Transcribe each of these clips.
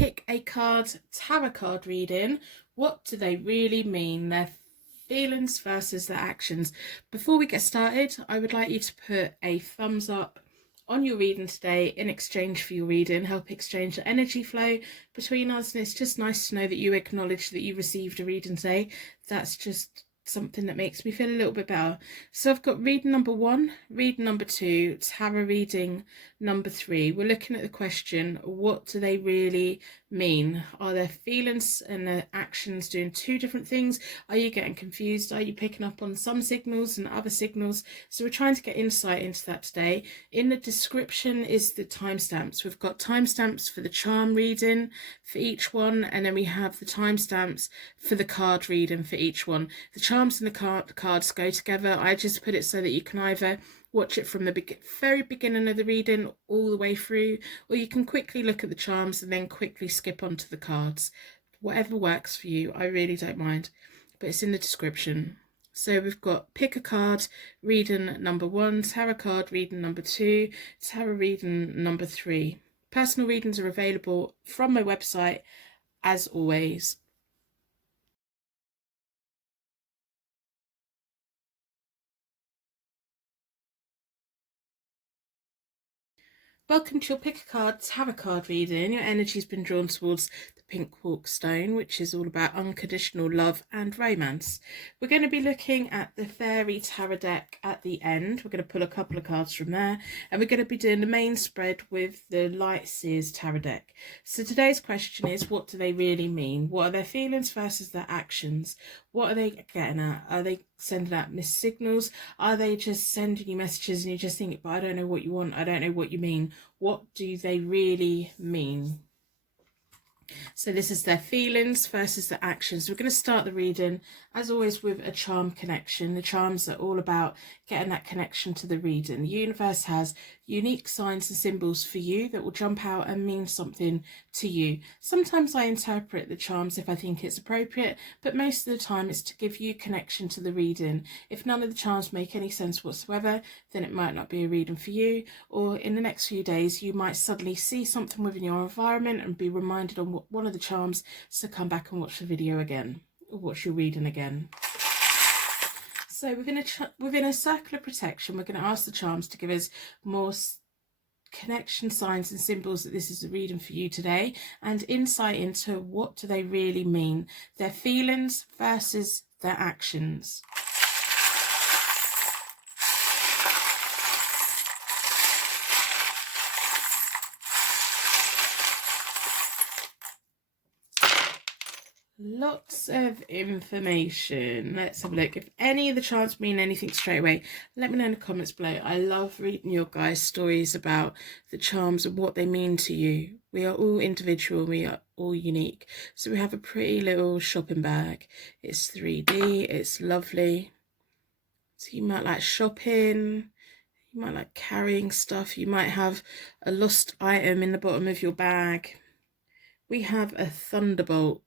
pick a card, tarot card reading. What do they really mean? Their feelings versus their actions. Before we get started, I would like you to put a thumbs up on your reading today in exchange for your reading. Help exchange the energy flow between us, and it's just nice to know that you acknowledge that you received a reading today. That's just something that makes me feel a little bit better. So I've got reading number 1, reading number 2, tarot reading number 3. We're looking at the question, what do they really mean? Are their feelings and their actions doing two different things? Are you getting confused? Are you picking up on some signals and other signals? So we're trying to get insight into that today. In the description is the timestamps. We've got timestamps for the charm reading for each one, and then we have the timestamps for the card reading for each one. The charms and the cards go together. I just put it so that you can either watch it from the very beginning of the reading all the way through, or you can quickly look at the charms and then quickly skip onto the cards. Whatever works for you, I really don't mind, but it's in the description. So we've got pick a card, reading number 1, tarot card reading number 2, tarot reading number 3. Personal readings are available from my website, as always. Welcome to your pick a card tarot card reading. Your energy's been drawn towards the pink quartz stone, which is all about unconditional love and romance. We're going to be looking at the fairy tarot deck at the end. We're going to pull a couple of cards from there, and we're going to be doing the main spread with the light seers tarot deck. So today's question is, what do they really mean? What are their feelings versus their actions? What are they getting at? Are they sending out missed signals? Are they just sending you messages and you just think, but I don't know what you want, I don't know what you mean? What do they really mean? So this is their feelings versus their actions. We're going to start the reading, as always, with a charm connection. The charms are all about getting that connection to the reading. The universe has unique signs and symbols for you that will jump out and mean something to you. Sometimes I interpret the charms if I think it's appropriate, but most of the time it's to give you connection to the reading. If none of the charms make any sense whatsoever, then it might not be a reading for you, or in the next few days you might suddenly see something within your environment and be reminded on one of the charms, so come back and watch the video again, or watch your reading again. So within a circle of protection, we're going to ask the charms to give us more connection signs and symbols that this is a reading for you today, and insight into what do they really mean, their feelings versus their actions. Lots of information. Let's have a look. If any of the charms mean anything straight away, let me know in the comments below. I love reading your guys' stories about the charms and what they mean to you. We are all individual, we are all unique. So we have a pretty little shopping bag. It's 3D, it's lovely. So you might like shopping, you might like carrying stuff, you might have a lost item in the bottom of your bag. We have a thunderbolt,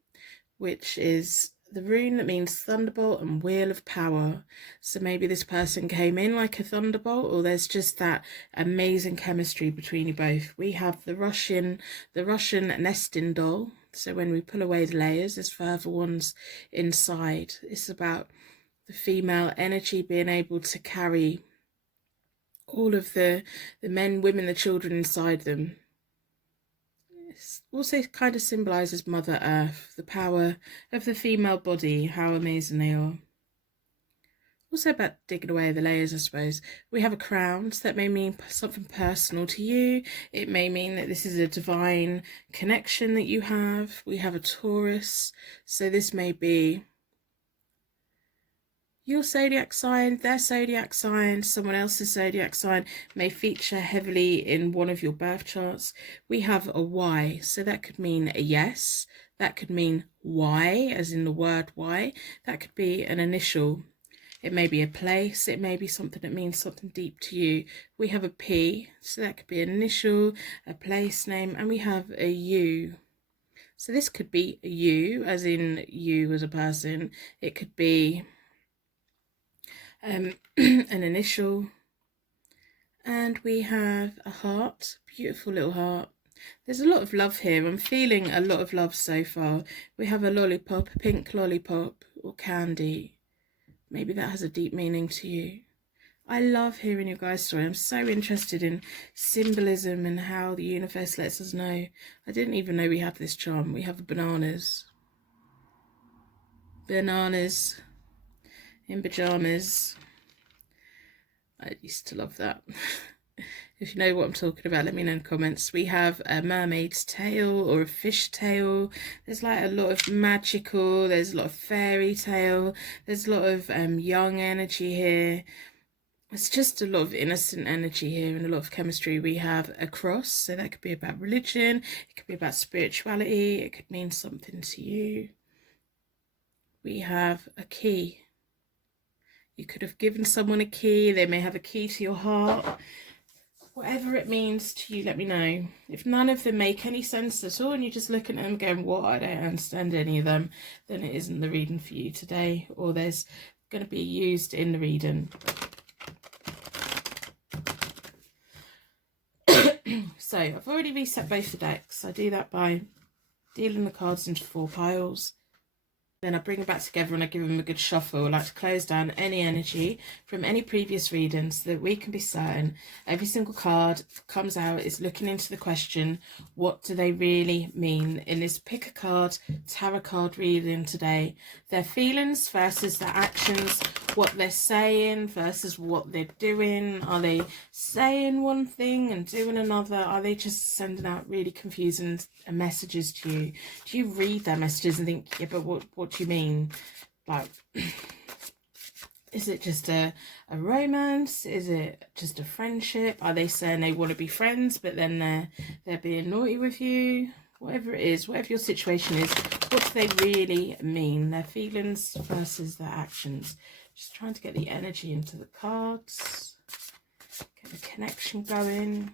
which is the rune that means thunderbolt and wheel of power. So maybe this person came in like a thunderbolt, or there's just that amazing chemistry between you both. We have the Russian nesting doll. So when we pull away the layers, there's further ones inside. It's about the female energy being able to carry all of the men, women, the children inside them. Also kind of symbolises Mother Earth, the power of the female body, how amazing they are. Also about digging away the layers, I suppose. We have a crown, so that may mean something personal to you. It may mean that this is a divine connection that you have. We have a Taurus, so this may be your zodiac sign, their zodiac sign, someone else's zodiac sign may feature heavily in one of your birth charts. We have a Y, so that could mean a yes. That could mean why, as in the word why. That could be an initial. It may be a place. It may be something that means something deep to you. We have a P, so that could be an initial, a place name, and we have a U. So this could be a you, as in you as a person. It could be an initial, and we have a heart, beautiful little heart. There's a lot of love here. I'm feeling a lot of love so far. We have a lollipop, a pink lollipop, or candy. Maybe that has a deep meaning to you. I love hearing your guys' story. I'm so interested in symbolism and how the universe lets us know. I didn't even know we have this charm. We have the bananas. Bananas in pajamas. I used to love that. If you know what I'm talking about, let me know in the comments. We have a mermaid's tail or a fish tail. There's like a lot of magical, there's a lot of fairy tale, there's a lot of young energy here. It's just a lot of innocent energy here and a lot of chemistry. We have a cross, so that could be about religion, it could be about spirituality, it could mean something to you. We have a key. You could have given someone a key, they may have a key to your heart. Whatever it means to you, let me know. If none of them make any sense at all and you're just looking at them going, what, I don't understand any of them, then it isn't the reading for you today, or there's going to be used in the reading. So I've already reset both the decks. I do that by dealing the cards into 4 piles. Then I bring them back together and I give them a good shuffle. I like to close down any energy from any previous readings so that we can be certain every single card that comes out is looking into the question, what do they really mean? In this pick a card, tarot card reading today, their feelings versus their actions, what they're saying versus what they're doing. Are they saying one thing and doing another? Are they just sending out really confusing messages to you? Do you read their messages and think, yeah, but what do you mean? Like, is it just a romance? Is it just a friendship? Are they saying they want to be friends but then they're being naughty with you? Whatever it is, whatever your situation is, what do they really mean? Their feelings versus their actions. Just trying to get the energy into the cards, get the connection going.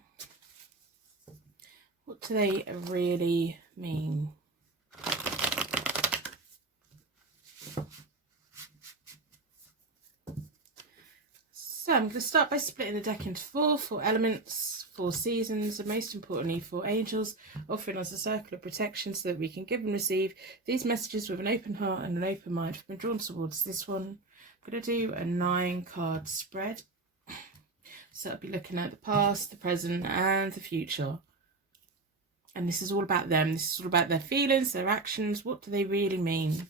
What do they really mean? So I'm going to start by splitting the deck into 4 elements, 4 seasons, and most importantly 4 angels, offering us a circle of protection so that we can give and receive these messages with an open heart and an open mind. I've been drawn towards this one. I'm going to do a 9-card spread. So I'll be looking at the past, the present, and the future. And this is all about them. This is all about their feelings, their actions. What do they really mean?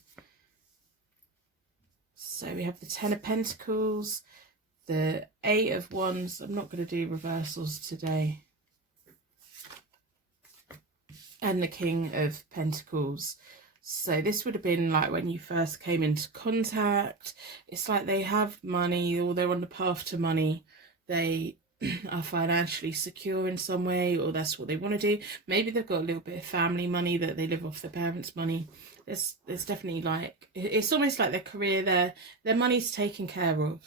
So we have the 10 of Pentacles, the 8 of Wands. I'm not going to do reversals today. And the King of Pentacles. So this would have been like when you first came into contact. It's like they have money or they're on the path to money. They are financially secure in some way, or that's what they want to do. Maybe they've got a little bit of family money that they live off their parents' money. There's definitely like, it's almost like their career, their money's taken care of.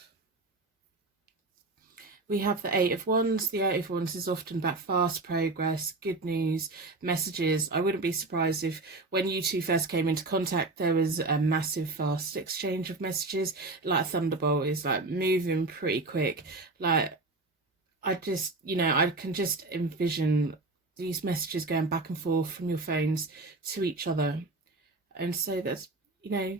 We have the 8 of Wands. The 8 of Wands is often about fast progress, good news, messages. I wouldn't be surprised if when you two first came into contact, there was a massive fast exchange of messages. Like a thunderbolt is like moving pretty quick. Like, I just, you know, I can just envision these messages going back and forth from your phones to each other. And so that's, you know,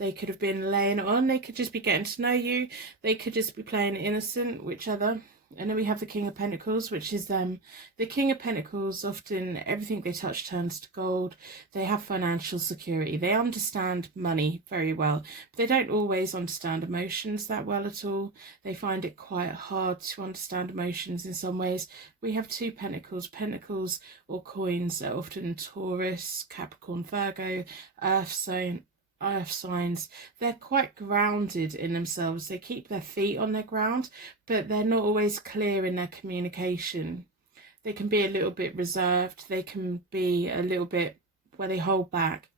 they could have been laying it on. They could just be getting to know you. They could just be playing innocent, whichever. And then we have the King of Pentacles, which is them. The King of Pentacles, often everything they touch turns to gold. They have financial security. They understand money very well. But they don't always understand emotions that well at all. They find it quite hard to understand emotions in some ways. We have 2 Pentacles. Pentacles or coins are often Taurus, Capricorn, Virgo, Earth signs. They're quite grounded in themselves. They keep their feet on their ground, but they're not always clear in their communication. They can be a little bit reserved. They can be a little bit where they hold back.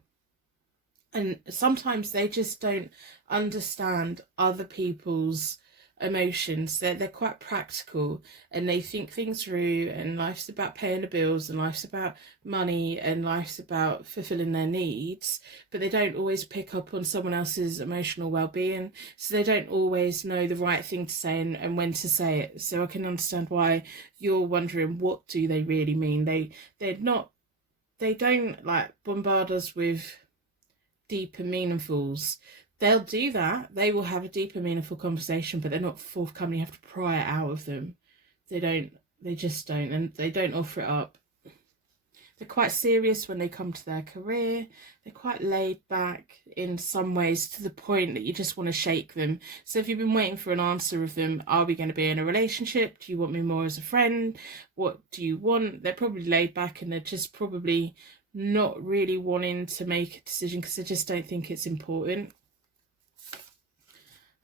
And sometimes they just don't understand other people's emotions. They're quite practical, and they think things through, and life's about paying the bills, and life's about money, and life's about fulfilling their needs, but they don't always pick up on someone else's emotional well-being, so they don't always know the right thing to say and when to say it. So I can understand why you're wondering, what do they really mean? They don't like bombard us with deep and meaningfuls. They'll do that. They will have a deep and meaningful conversation, but they're not forthcoming. You have to pry it out of them. They just don't, and they don't offer it up. They're quite serious when they come to their career. They're quite laid back in some ways, to the point that you just want to shake them. So if you've been waiting for an answer of them, are we going to be in a relationship? Do you want me more as a friend? What do you want? They're probably laid back, and they're just probably not really wanting to make a decision because they just don't think it's important.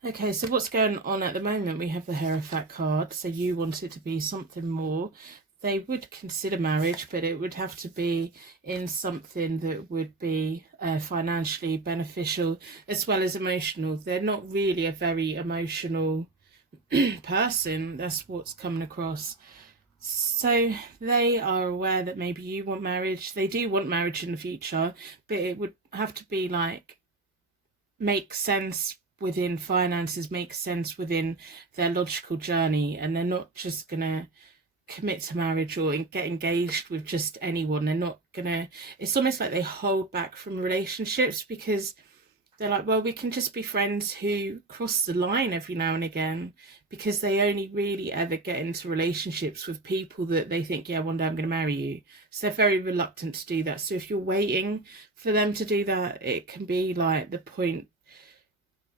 Okay, so what's going on at the moment? We have the Hierophant card. So you want it to be something more. They would consider marriage, but it would have to be in something that would be financially beneficial as well as emotional. They're not really a very emotional person. That's what's coming across. So they are aware that maybe you want marriage. They do want marriage in the future, but it would have to be like, make sense within finances, make sense within their logical journey, and they're not just gonna commit to marriage or get engaged with just anyone. They're not gonna, it's almost like they hold back from relationships because they're like, well, we can just be friends who cross the line every now and again, because they only really ever get into relationships with people that they think, yeah, one day I'm going to marry you. So they're very reluctant to do that. So if you're waiting for them to do that, it can be like the point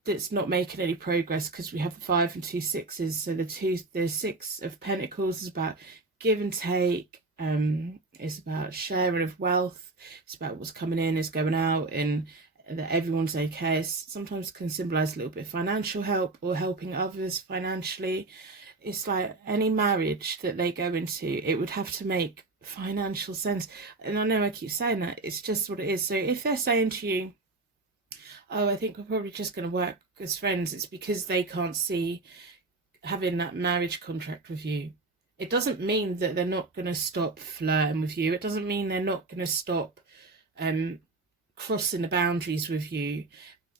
that's not making any progress, because we have the 5 and 2 6s. So the 6 of Pentacles is about give and take. It's about sharing of wealth. It's about what's coming in is going out, and that everyone's okay. It sometimes can symbolize a little bit of financial help or helping others financially. It's like any marriage that they go into, it would have to make financial sense. And I know I keep saying that, it's just what it is. So if they're saying to you, oh, I think we're probably just going to work as friends, it's because they can't see having that marriage contract with you. It doesn't mean that they're not going to stop flirting with you. It doesn't mean they're not going to stop crossing the boundaries with you.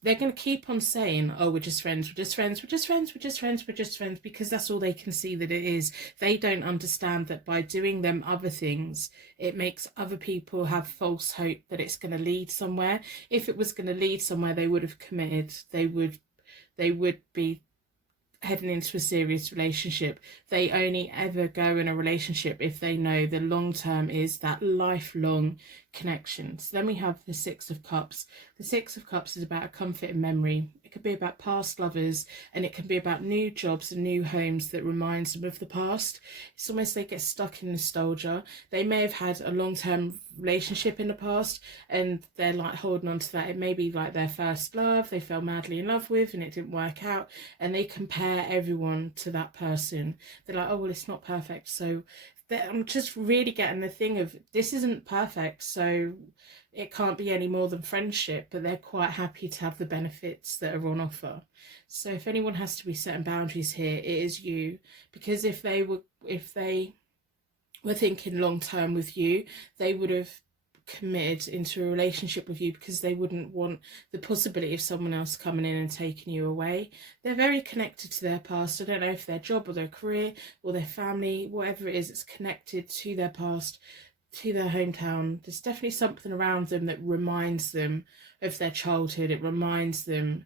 They're going to keep on saying, oh, we're just friends, we're just friends, we're just friends, we're just friends, we're just friends, because that's all they can see that it is. They don't understand that by doing them other things, it makes other people have false hope that it's going to lead somewhere. If it was going to lead somewhere, they would have committed. They would be heading into a serious relationship. They only ever go in a relationship if they know the long term is that lifelong connection. So then we have the 6 of Cups. The 6 of Cups is about a comfort and memory. It could be about past lovers, and it can be about new jobs and new homes that reminds them of the past. It's almost they get stuck in nostalgia. They may have had a long-term relationship in the past, and they're like holding on to that. It may be like their first love they fell madly in love with and it didn't work out, and they compare everyone to that person. They're like, oh, well, it's not perfect, so I'm just really getting the thing of this isn't perfect, so it can't be any more than friendship, but they're quite happy to have the benefits that are on offer. So if anyone has to be setting boundaries here, it is you, because if they were thinking long term with you, they would have committed into a relationship with you, because they wouldn't want the possibility of someone else coming in and taking you away. They're very connected to their past. I don't know if their job or their career or their family, whatever it is, it's connected to their past, to their hometown. There's definitely something around them that reminds them of their childhood. It reminds them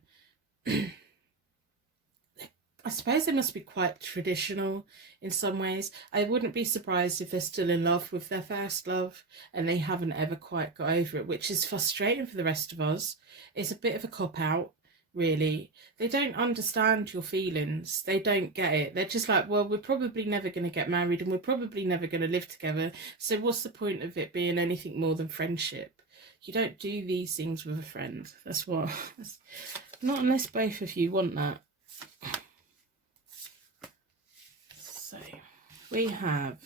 I suppose they must be quite traditional in some ways. I wouldn't be surprised if they're still in love with their first love and they haven't ever quite got over it, which is frustrating for the rest of us. It's a bit of a cop-out, really. They don't understand your feelings. They don't get it. They're just like, well, we're probably never going to get married and we're probably never going to live together, so what's the point of it being anything more than friendship? You don't do these things with a friend. That's what. Not unless both of you want that. So we have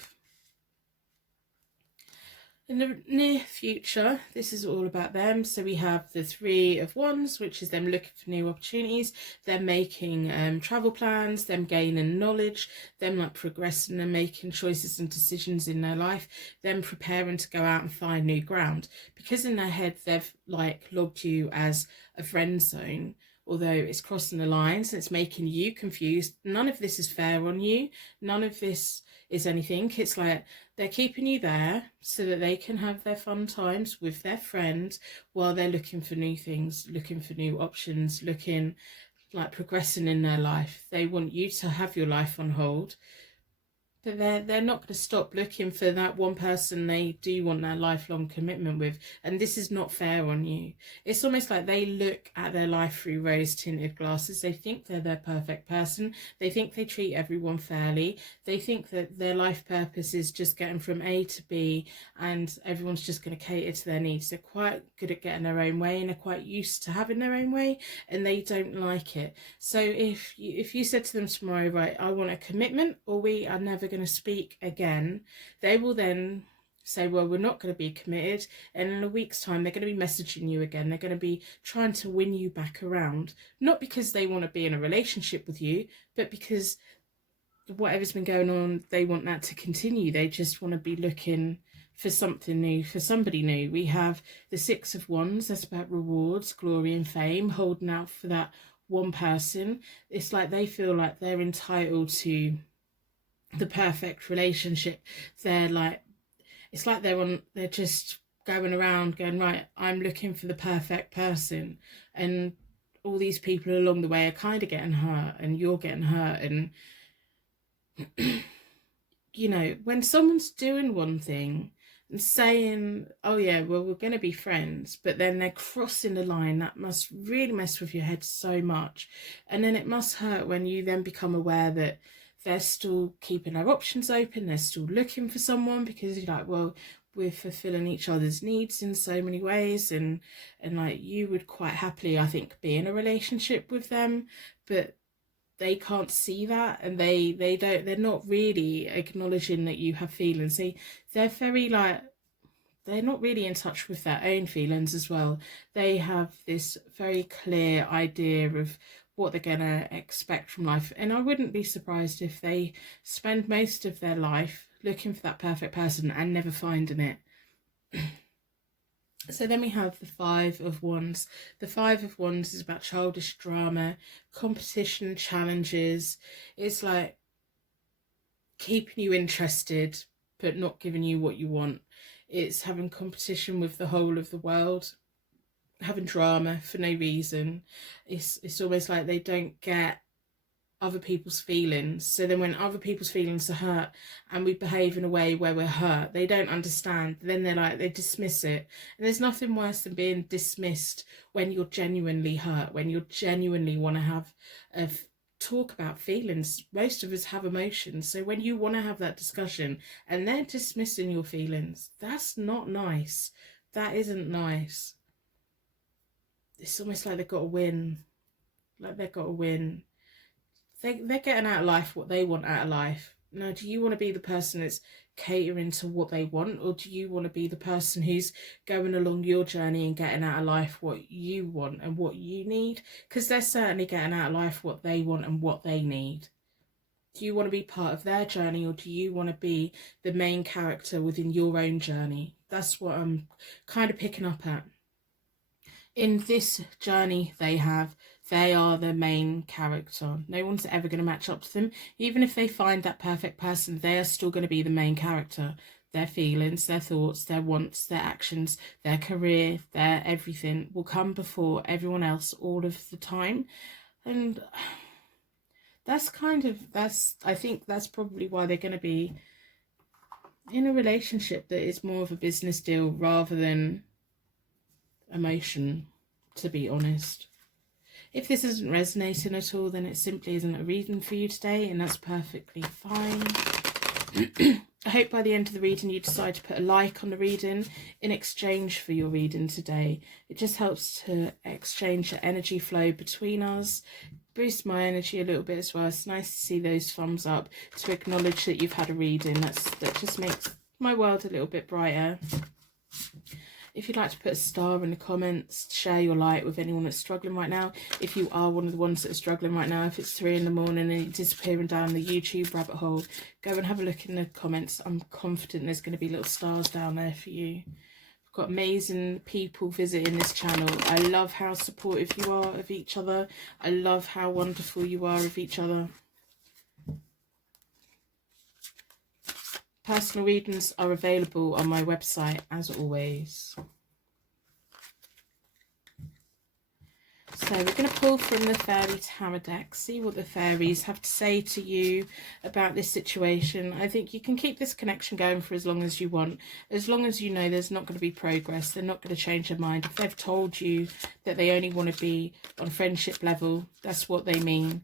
In the near future, this is all about them. So we have the Three of Wands, which is them looking for new opportunities, them making travel plans, them gaining knowledge, them like progressing and making choices and decisions in their life, them preparing to go out and find new ground. Because in their head, they've like logged you as a friend zone, although it's crossing the lines and it's making you confused. None of this is fair on you. None of this is anything. It's like they're keeping you there so that they can have their fun times with their friends while they're looking for new things, looking for new options, looking like progressing in their life. They want you to have your life on hold, but they're not going to stop looking for that one person they do want that lifelong commitment with. And this is not fair on you. It's almost like they look at their life through rose-tinted glasses. They think they're their perfect person. They think they treat everyone fairly. They think that their life purpose is just getting from A to B and everyone's just going to cater to their needs. They're quite good at getting their own way and they're quite used to having their own way, and they don't like it. So if you said to them tomorrow, right, I want a commitment, or we are never going to speak again, they will then say, well, we're not going to be committed, and in a week's time they're going to be messaging you again. They're going to be trying to win you back around, not because they want to be in a relationship with you, but because whatever's been going on, they want that to continue. They just want to be looking for something new, for somebody new. We have the Six of Wands. That's about rewards, glory and fame, holding out for that one person. It's like they feel like they're entitled to the perfect relationship. They're like, it's like they're just going around going, right, I'm looking for the perfect person, and all these people along the way are kind of getting hurt and you're getting hurt. And you know, when someone's doing one thing and saying, oh yeah, well, we're going to be friends, but then they're crossing the line, that must really mess with your head so much. And then it must hurt when you then become aware that they're still keeping their options open, they're still looking for someone, because you're like, well, we're fulfilling each other's needs in so many ways, and like you would quite happily, I think, be in a relationship with them, but they can't see that, and they're not really acknowledging that you have feelings. They're very like, they're not really in touch with their own feelings as well. They have this very clear idea of what they're going to expect from life. And I wouldn't be surprised if they spend most of their life looking for that perfect person and never finding it. So then we have the Five of Wands. The Five of Wands is about childish drama, competition, challenges. It's like keeping you interested but not giving you what you want. It's having competition with the whole of the world, having drama for no reason. It's almost like they don't get other people's feelings. So then when other people's feelings are hurt and we behave in a way where we're hurt, they don't understand. Then they dismiss it. And there's nothing worse than being dismissed when you're genuinely hurt, when you genuinely want to have a talk about feelings. Most of us have emotions. So when you want to have that discussion and they're dismissing your feelings, that's not nice. That isn't nice. It's almost like they've got to win. Like they've got to win. They're getting out of life what they want out of life. Now, do you want to be the person that's catering to what they want, or do you want to be the person who's going along your journey and getting out of life what you want and what you need? Because they're certainly getting out of life what they want and what they need. Do you want to be part of their journey, or do you want to be the main character within your own journey? That's what I'm kind of picking up at. In this journey they are the main character. No one's ever going to match up to them. Even if they find that perfect person, they are still going to be the main character. Their feelings, their thoughts, their wants, their actions, their career, their everything will come before everyone else all of the time. And I think that's probably why they're going to be in a relationship that is more of a business deal rather than emotion, to be honest. If this isn't resonating at all, then it simply isn't a reading for you today, and that's perfectly fine. I hope by the end of the reading you decide to put a like on the reading in exchange for your reading today. It just helps to exchange the energy flow between us, boost my energy a little bit as well. It's nice to see those thumbs up to acknowledge that you've had a reading. That just makes my world a little bit brighter. If you'd like to put a star in the comments, share your light with anyone that's struggling right now. If you are one of the ones that are struggling right now, if it's 3 in the morning and you're disappearing down the YouTube rabbit hole, go and have a look in the comments. I'm confident there's going to be little stars down there for you. We've got amazing people visiting this channel. I love how supportive you are of each other. I love how wonderful you are of each other. Personal readings are available on my website, as always. So we're going to pull from the Fairy Tarot deck, see what the fairies have to say to you about this situation. I think you can keep this connection going for as long as you want, as long as you know there's not going to be progress. They're not going to change their mind. If they've told you that they only want to be on friendship level, that's what they mean.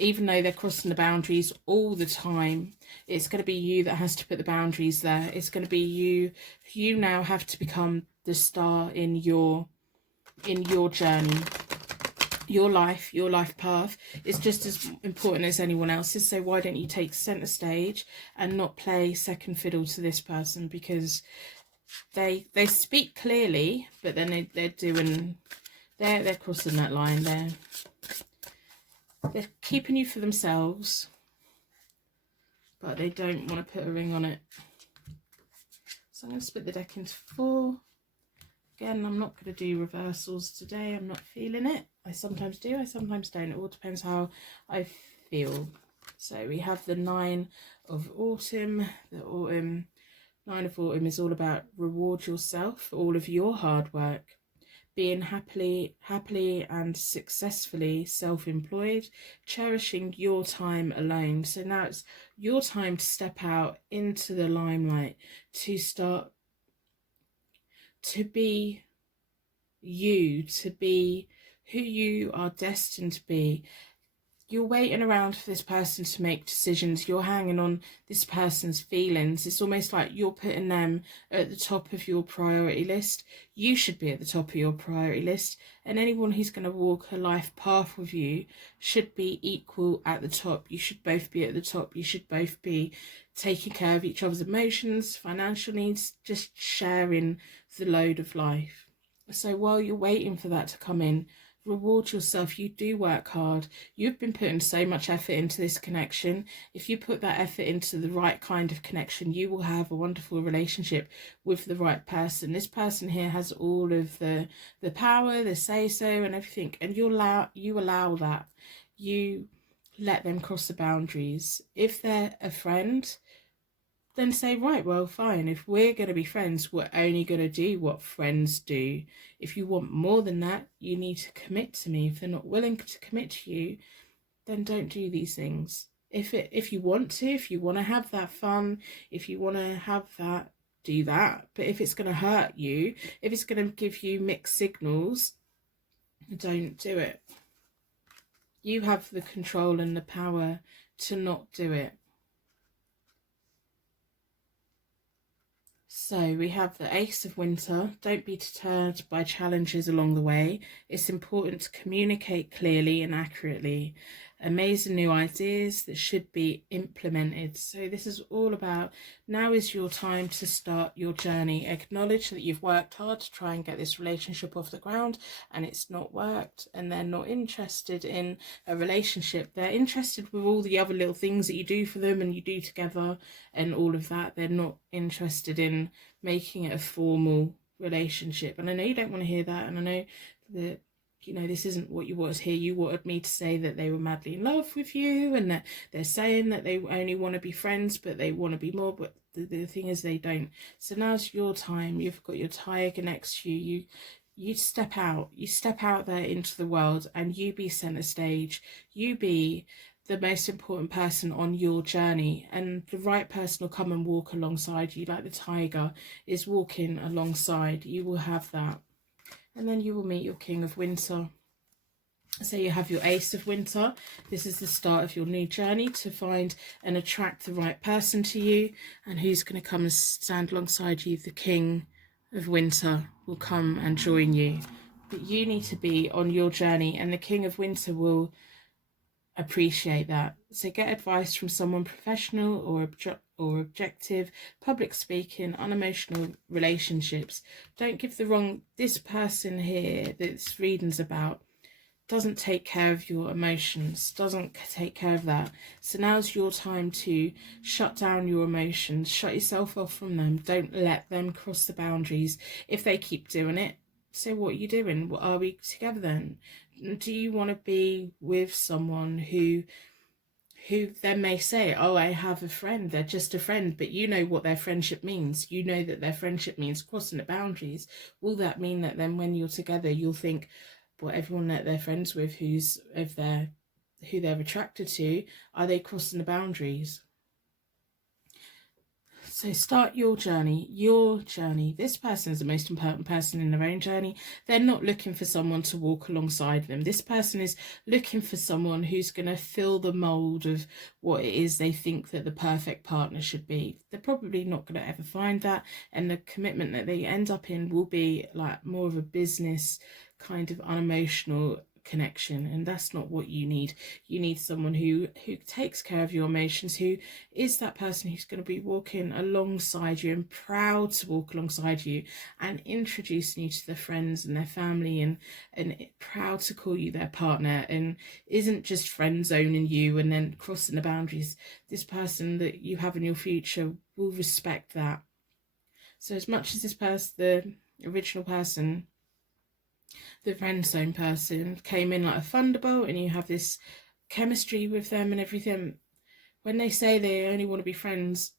Even though they're crossing the boundaries all the time, it's going to be you that has to put the boundaries there. It's going to be you. You now have to become the star in your journey. Your life path is just as important as anyone else's. So why don't you take centre stage and not play second fiddle to this person? Because they speak clearly, but then they're crossing that line. They're keeping you for themselves, but they don't want to put a ring on it. So I'm going to split the deck into 4. Again, I'm not going to do reversals today. I'm not feeling it. I sometimes do, I sometimes don't. It all depends how I feel. So we have the 9 of Autumn. The Autumn, 9 of Autumn is all about reward yourself for all of your hard work. Being happily and successfully self-employed, cherishing your time alone. So now it's your time to step out into the limelight, to start to be you, to be who you are destined to be. You're waiting around for this person to make decisions. You're hanging on this person's feelings. It's almost like you're putting them at the top of your priority list. You should be at the top of your priority list. And anyone who's going to walk a life path with you should be equal at the top. You should both be at the top. You should both be taking care of each other's emotions, financial needs, just sharing the load of life. So while you're waiting for that to come in, reward yourself. You do work hard. You've been putting so much effort into this connection. If you put that effort into the right kind of connection, you will have a wonderful relationship with the right person. This person here has all of the power, the say-so and everything, and you allow that. You let them cross the boundaries. If they're a friend, then say, right, well, fine. If we're going to be friends, we're only going to do what friends do. If you want more than that, you need to commit to me. If they're not willing to commit to you, then don't do these things. If you want to have that fun, if you want to have that, do that. But if it's going to hurt you, if it's going to give you mixed signals, don't do it. You have the control and the power to not do it. So we have the Ace of Winter. Don't be deterred by challenges along the way. It's important to communicate clearly and accurately. Amazing new ideas that should be implemented. So this is all about, now is your time to start your journey. Acknowledge that you've worked hard to try and get this relationship off the ground and it's not worked, and they're not interested in a relationship. They're interested with all the other little things that you do for them and you do together and all of that. They're not interested in making it a formal relationship. And I know you don't want to hear that, and I know that, you know, this isn't what you wanted to hear. You wanted me to say that they were madly in love with you and that they're saying that they only want to be friends, but they want to be more. But the thing is, they don't. So now's your time. You've got your tiger next to you. You step out. You step out there into the world and you be centre stage. You be the most important person on your journey, and the right person will come and walk alongside you, like the tiger is walking alongside. You will have that. And then you will meet your King of Winter. So you have your Ace of Winter. This is the start of your new journey to find and attract the right person to you. And who's going to come and stand alongside you? The King of Winter will come and join you. But you need to be on your journey, and the King of Winter will appreciate that. So get advice from someone professional or objective. Public speaking, unemotional relationships. Don't give the wrong. This person here that this reading's about doesn't take care of your emotions, doesn't take care of that. So now's your time to shut down your emotions, shut yourself off from them. Don't let them cross the boundaries. If they keep doing it, say, what are you doing? Are we together then? Do you want to be with someone who then may say, oh, I have a friend, they're just a friend, but you know what their friendship means. You know that their friendship means crossing the boundaries. Will that mean that then when you're together, you'll think, well, everyone that they're friends with who they're attracted to, are they crossing the boundaries? So start your journey, This person is the most important person in their own journey. They're not looking for someone to walk alongside them. This person is looking for someone who's going to fill the mold of what it is they think that the perfect partner should be. They're probably not going to ever find that. And the commitment that they end up in will be like more of a business kind of unemotional connection, and that's not what you need. You need someone who takes care of your emotions, who is that person who's going to be walking alongside you and proud to walk alongside you and introducing you to their friends and their family, and proud to call you their partner, and isn't just friend zoning you and then crossing the boundaries. This person that you have in your future will respect that. So as much as this person, the original person, the friend zone person, came in like a thunderbolt and you have this chemistry with them and everything, when they say they only want to be friends,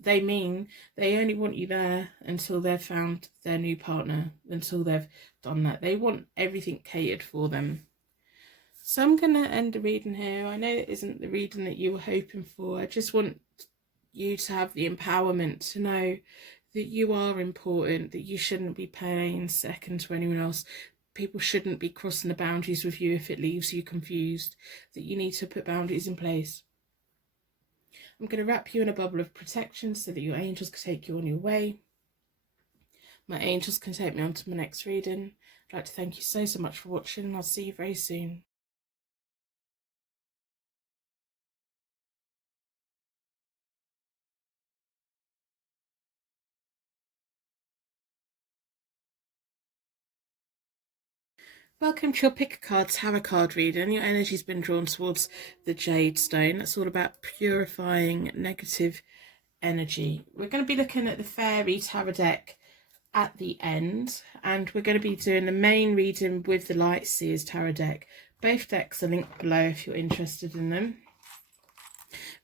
they mean they only want you there until they've found their new partner, until they've done that. They want everything catered for them. So I'm going to end the reading here. I know it isn't the reading that you were hoping for. I just want you to have the empowerment to know that you are important, that you shouldn't be paying second to anyone else. People shouldn't be crossing the boundaries with you if it leaves you confused, that you need to put boundaries in place. I'm going to wrap you in a bubble of protection so that your angels can take you on your way. My angels can take me on to my next reading. I'd like to thank you so much for watching, and I'll see you very soon. Welcome to your Pick a Card Tarot card reading. Your energy's been drawn towards the Jade Stone. That's all about purifying negative energy. We're going to be looking at the Fairy Tarot deck at the end, and we're going to be doing the main reading with the Light Seers Tarot deck. Both decks are linked below if you're interested in them.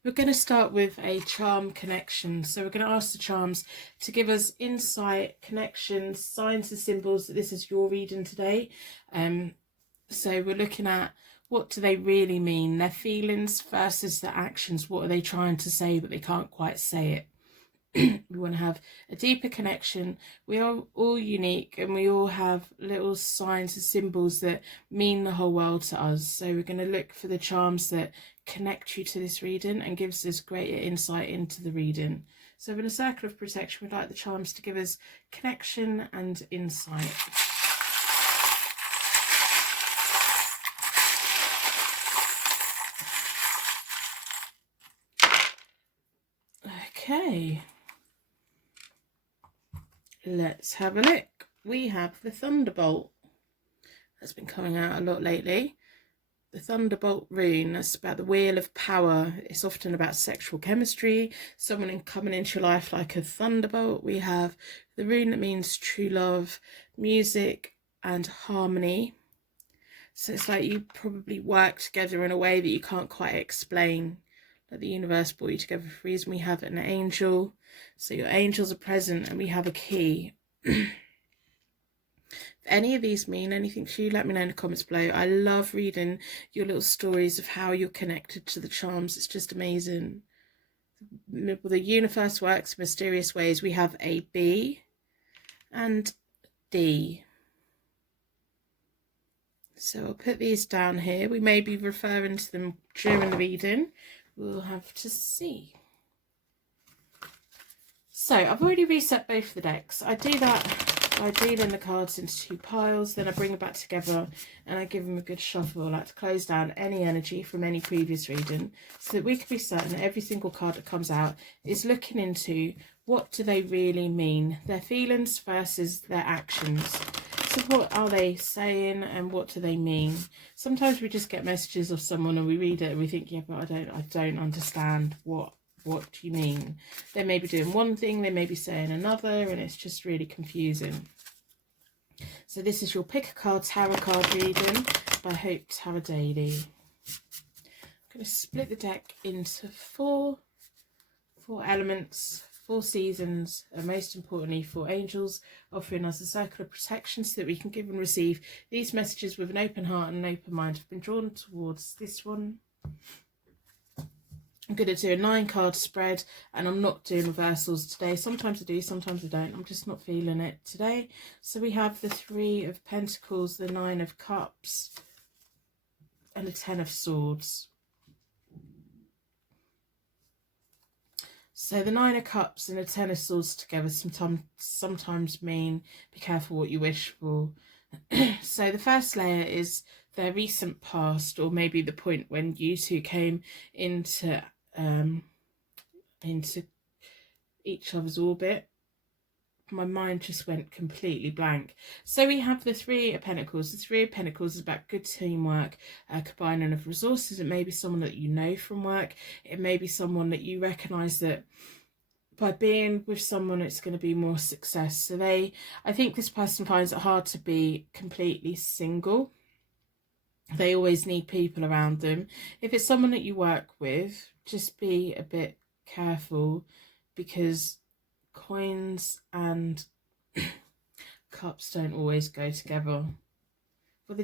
We're going to start with a charm connection. So we're going to ask the charms to give us insight, connections, signs and symbols that this is your reading today. So we're looking at, what do they really mean? Their feelings versus their actions. What are they trying to say but they can't quite say it? We want to have a deeper connection. We are all unique and we all have little signs and symbols that mean the whole world to us. So we're going to look for the charms that connect you to this reading and gives us greater insight into the reading. So in a circle of protection, we'd like the charms to give us connection and insight. Okay. Let's have a look. We have the Thunderbolt. That's been coming out a lot lately. The Thunderbolt rune, that's about the wheel of power. It's often about sexual chemistry, someone coming into your life like a thunderbolt. We have the rune that means true love, music and harmony. So it's like you probably work together in a way that you can't quite explain. Like the universe brought you together for a reason. We have an angel. So your angels are present, and we have a key. If any of these mean anything to you, let me know in the comments below. I love reading your little stories of how you're connected to the charms. It's just amazing. The universe works in mysterious ways. We have a B and D. So I'll put these down here. We may be referring to them during the reading. We'll have to see. So I've already reset both the decks. I do that I deal the cards into 2 piles, then I bring them back together and I give them a good shuffle, like to close down any energy from any previous reading, so that we can be certain that every single card that comes out is looking into what do they really mean, their feelings versus their actions. So what are they saying and what do they mean? Sometimes we just get messages of someone and we read it and we think, yeah, but I don't understand what do you mean? They may be doing one thing, they may be saying another, and it's just really confusing. So this is your Pick a Card Tarot card reading by Hope Tarot Daily. I'm going to split the deck into four elements, 4 seasons, and most importantly 4 angels, offering us a circle of protection so that we can give and receive these messages with an open heart and an open mind. I've been drawn towards this one. I'm going to do a 9-card spread, and I'm not doing reversals today. Sometimes I do, sometimes I don't. I'm just not feeling it today. So we have the 3 of Pentacles, the 9 of Cups, and the 10 of Swords. So the 9 of Cups and the 10 of Swords together sometimes mean be careful what you wish for. So the first layer is their recent past, or maybe the point when you two came into each other's orbit. My mind just went completely blank. So we have the 3 of Pentacles. The 3 of Pentacles is about good teamwork, combining of resources. It may be someone that you know from work. It may be someone that you recognise that by being with someone it's going to be more success. So I think this person finds it hard to be completely single. They always need people around them. If it's someone that you work with, just be a bit careful, because coins and cups don't always go together. Well,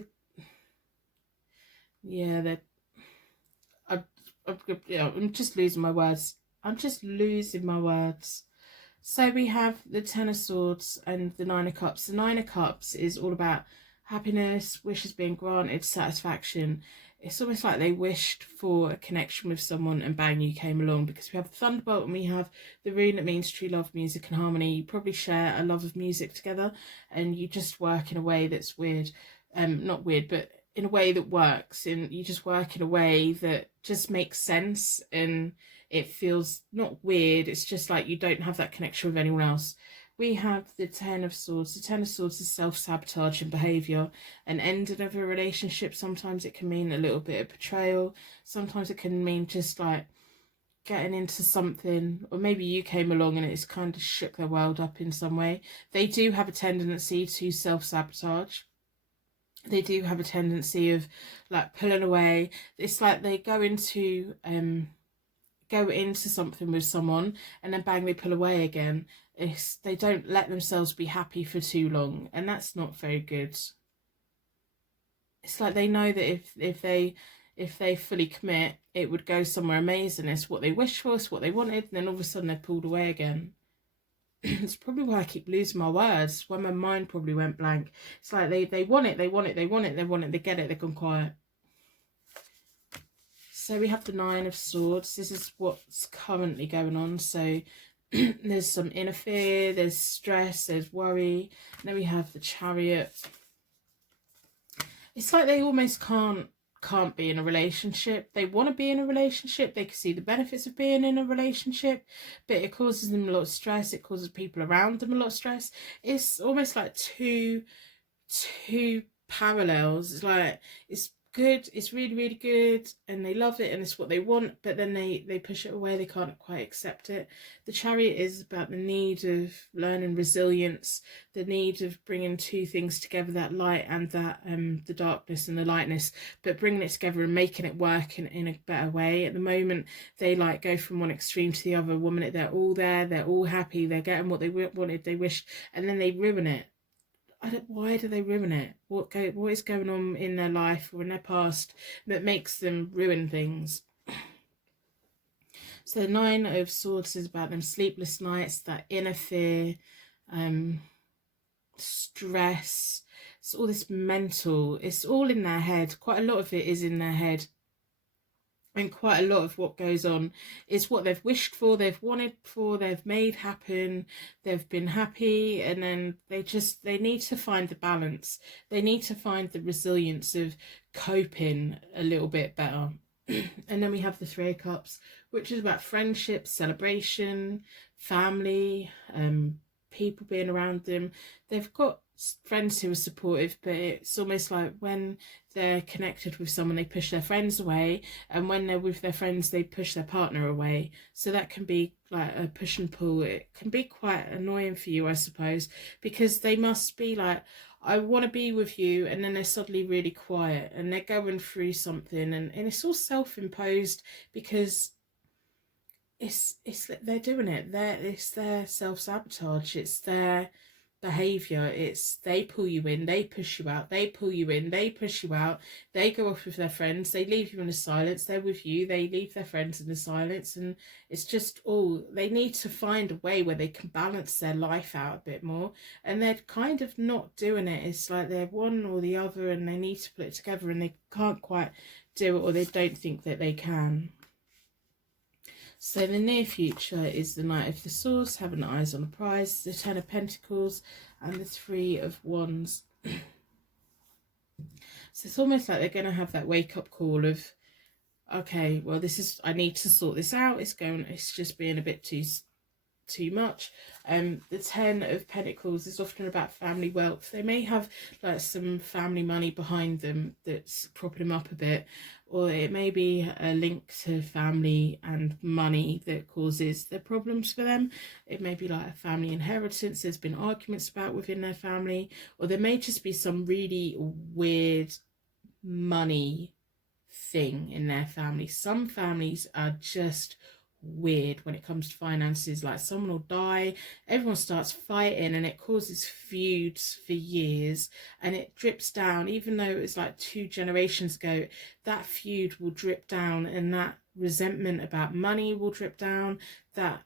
I'm just losing my words. So we have the 10 of Swords and the 9 of Cups. The 9 of Cups is all about happiness, wishes being granted, satisfaction. It's almost like they wished for a connection with someone and bang, you came along, because we have the Thunderbolt and we have the rune that means true love, music and harmony. You probably share a love of music together and you just work in a way that's weird. Not weird, but in a way that works, and you just work in a way that just makes sense, and it feels not weird. It's just like you don't have that connection with anyone else. We have the 10 of Swords. The 10 of Swords is self-sabotage and behaviour, an ending of a relationship. Sometimes it can mean a little bit of betrayal. Sometimes it can mean just like getting into something, or maybe you came along and it's kind of shook their world up in some way. They do have a tendency to self-sabotage. They do have a tendency of like pulling away. It's like they go into something with someone and then bang, they pull away again. They don't let themselves be happy for too long, and that's not very good. It's like they know that if they fully commit, it would go somewhere amazing. It's what they wish for, it's what they wanted, and then all of a sudden they're pulled away again. It's probably why I keep losing my words, why my mind probably went blank. It's like they want it, they get it, they've gone quiet. So we have the 9 of Swords. This is what's currently going on. So there's some inner fear, there's stress, there's worry. And then we have the Chariot. It's like they almost can't be in a relationship. They want to be in a relationship. They can see the benefits of being in a relationship, but it causes them a lot of stress. It causes people around them a lot of stress. It's almost like two parallels. It's like it's good, it's really, really good, and they love it and it's what they want, but then they push it away. They can't quite accept it. The Chariot is about the need of learning resilience, the need of bringing 2 things together, that light and that the darkness and the lightness, but bringing it together and making it work in a better way. At the moment they like go from one extreme to the other. One minute they're all there, they're all happy, they're getting what they wanted, they wished, and then they ruin it. Why do they ruin it? What is going on in their life or in their past that makes them ruin things? So the 9 of Swords is about them sleepless nights, that inner fear, stress. It's all this mental, it's all in their head. Quite a lot of it is in their head. And quite a lot of what goes on is what they've wished for, they've wanted for, they've made happen, they've been happy, and then they need to find the balance. They need to find the resilience of coping a little bit better. And then we have the Three of Cups, which is about friendship, celebration, family, people being around them. They've got friends who are supportive, but it's almost like when they're connected with someone, they push their friends away, and when they're with their friends, they push their partner away. So that can be like a push and pull. It can be quite annoying for you, I suppose, because they must be like, I want to be with you, and then they're suddenly really quiet and they're going through something, and it's all self-imposed because it's they're doing it. It's their self-sabotage. It's their behavior. It's they pull you in, they push you out, they pull you in, they push you out, they go off with their friends, they leave you in the silence, they're with you, they leave their friends in the silence, and it's just all they need to find a way where they can balance their life out a bit more, and they're kind of not doing it. It's like they're one or the other, and they need to put it together, and they can't quite do it, or they don't think that they can. So the near future is the Knight of the Swords, having eyes on the prize, the Ten of Pentacles, and the Three of Wands. So it's almost like they're going to have that wake-up call of, okay, well, I need to sort this out. It's just being a bit too much. The Ten of Pentacles is often about family wealth. They may have like some family money behind them that's propping them up a bit, or it may be a link to family and money that causes the problems for them. It may be like a family inheritance there's been arguments about within their family, or there may just be some really weird money thing in their family. Some families are just weird when it comes to finances. Like someone will die, everyone starts fighting, and it causes feuds for years, and it drips down. Even though it was like 2 generations ago, that feud will drip down, and that resentment about money will drip down. That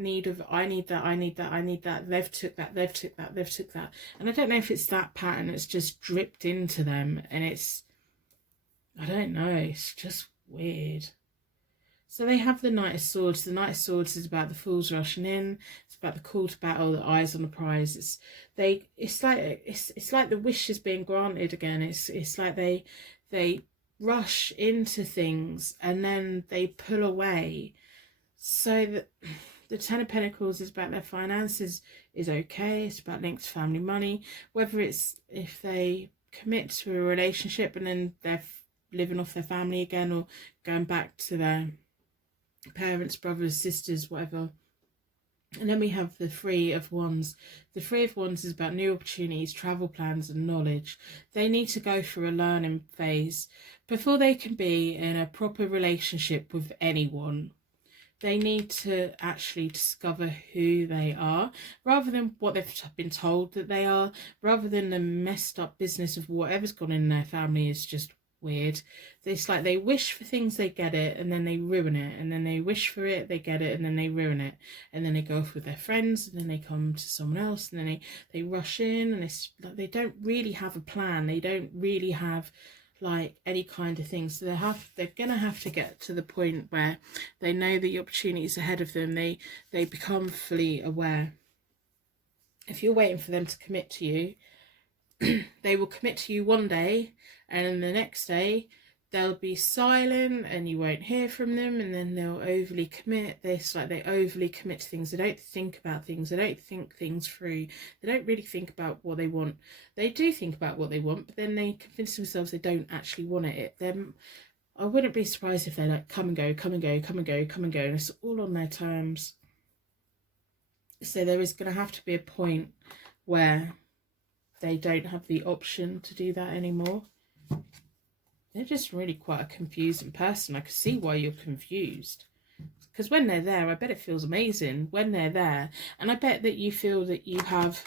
need of I need that, they've took that, and I don't know if it's that pattern that's just dripped into them, and I don't know, it's just weird. So they have the Knight of Swords. The Knight of Swords is about the fools rushing in. It's about the call to battle, the eyes on the prize. It's like the wish is being granted again. It's like they rush into things and then they pull away. So the Ten of Pentacles is about their finances is okay. It's about linked to family money. Whether it's if they commit to a relationship and then they're living off their family again, or going back to their parents, brothers, sisters, whatever. And then we have the Three of Wands. The Three of Wands is about new opportunities, travel plans, and knowledge. They need to go through a learning phase before they can be in a proper relationship with anyone. They need to actually discover who they are, rather than what they've been told that they are, rather than the messed up business of whatever's gone in their family is just weird. It's like they wish for things, they get it, and then they ruin it, and then they wish for it, they get it, and then they ruin it, and then they go off with their friends, and then they come to someone else, and then they rush in, and it's like they don't really have a plan. They don't really have like any kind of thing. So they're gonna have to get to the point where they know the opportunities ahead of them. They become fully aware. If you're waiting for them to commit to you, they will commit to you one day, and then the next day they'll be silent and you won't hear from them, and then they'll overly commit. It's like they overly commit to things. They don't think about things. They don't think things through. They don't really think about what they want. They do think about what they want, but then they convince themselves they don't actually want it. I wouldn't be surprised if they like come and go, come and go, come and go, come and go, and it's all on their terms. So there is going to have to be a point where they don't have the option to do that anymore. They're just really quite a confusing person. I can see why you're confused, because when they're there, I bet it feels amazing when they're there, and I bet that you feel that you have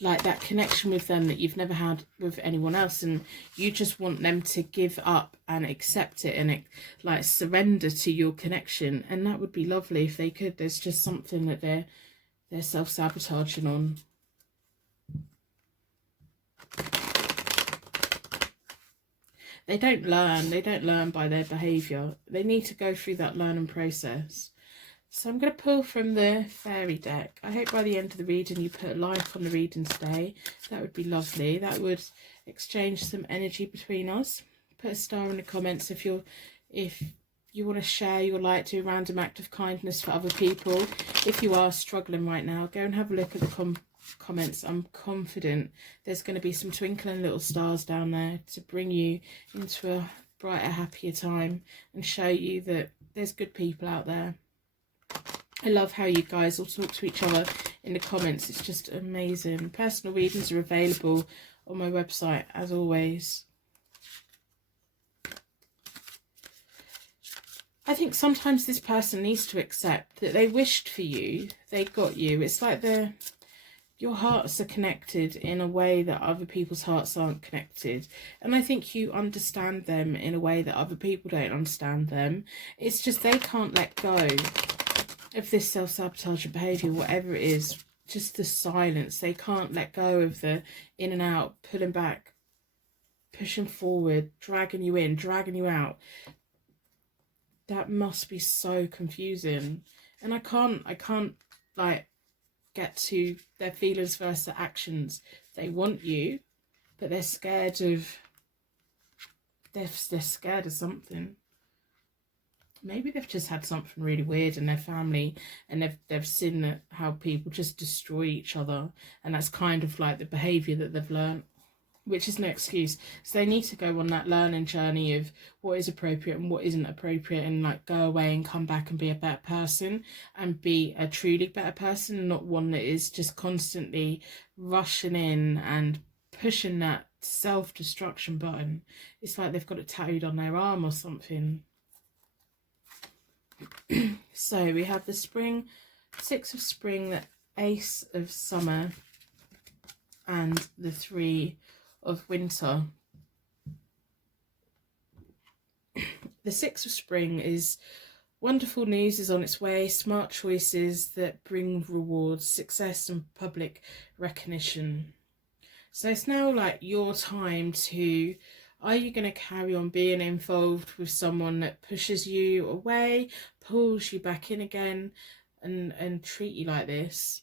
like that connection with them that you've never had with anyone else, and you just want them to give up and accept it and like surrender to your connection, and that would be lovely if they could. There's just something that they're self-sabotaging on. They don't learn. They don't learn by their behaviour. They need to go through that learning process. So I'm going to pull from the fairy deck. I hope by the end of the reading you put a like on the reading today. That would be lovely. That would exchange some energy between us. Put a star in the comments if you want to share your light, do a random act of kindness for other people. If you are struggling right now, go and have a look at the comments. I'm confident there's going to be some twinkling little stars down there to bring you into a brighter, happier time and show you that there's good people out there. I love how you guys all talk to each other in the comments. It's just amazing. Personal readings are available on my website as always. I think sometimes this person needs to accept that they wished for you, they got you. It's like your hearts are connected in a way that other people's hearts aren't connected. And I think you understand them in a way that other people don't understand them. It's just they can't let go of this self-sabotage behaviour, whatever it is, just the silence. They can't let go of the in and out, pulling back, pushing forward, dragging you in, dragging you out. That must be so confusing. And I can't like get to their feelings versus their actions. They want you, but they're scared of they're scared of something. Maybe they've just had something really weird in their family, and they've seen that how people just destroy each other, and that's kind of like the behaviour that they've learned, which is no excuse. So they need to go on that learning journey of what is appropriate and what isn't appropriate, and like go away and come back and be a better person, and be a truly better person, not one that is just constantly rushing in and pushing that self-destruction button. It's like they've got it tattooed on their arm or something. So we have the spring, Six of Spring, the Ace of Summer, and the Three of Winter. The Six of Spring is wonderful news is on its way, smart choices that bring rewards, success and public recognition. So it's now like your time to, are you going to carry on being involved with someone that pushes you away, pulls you back in again, and treat you like this?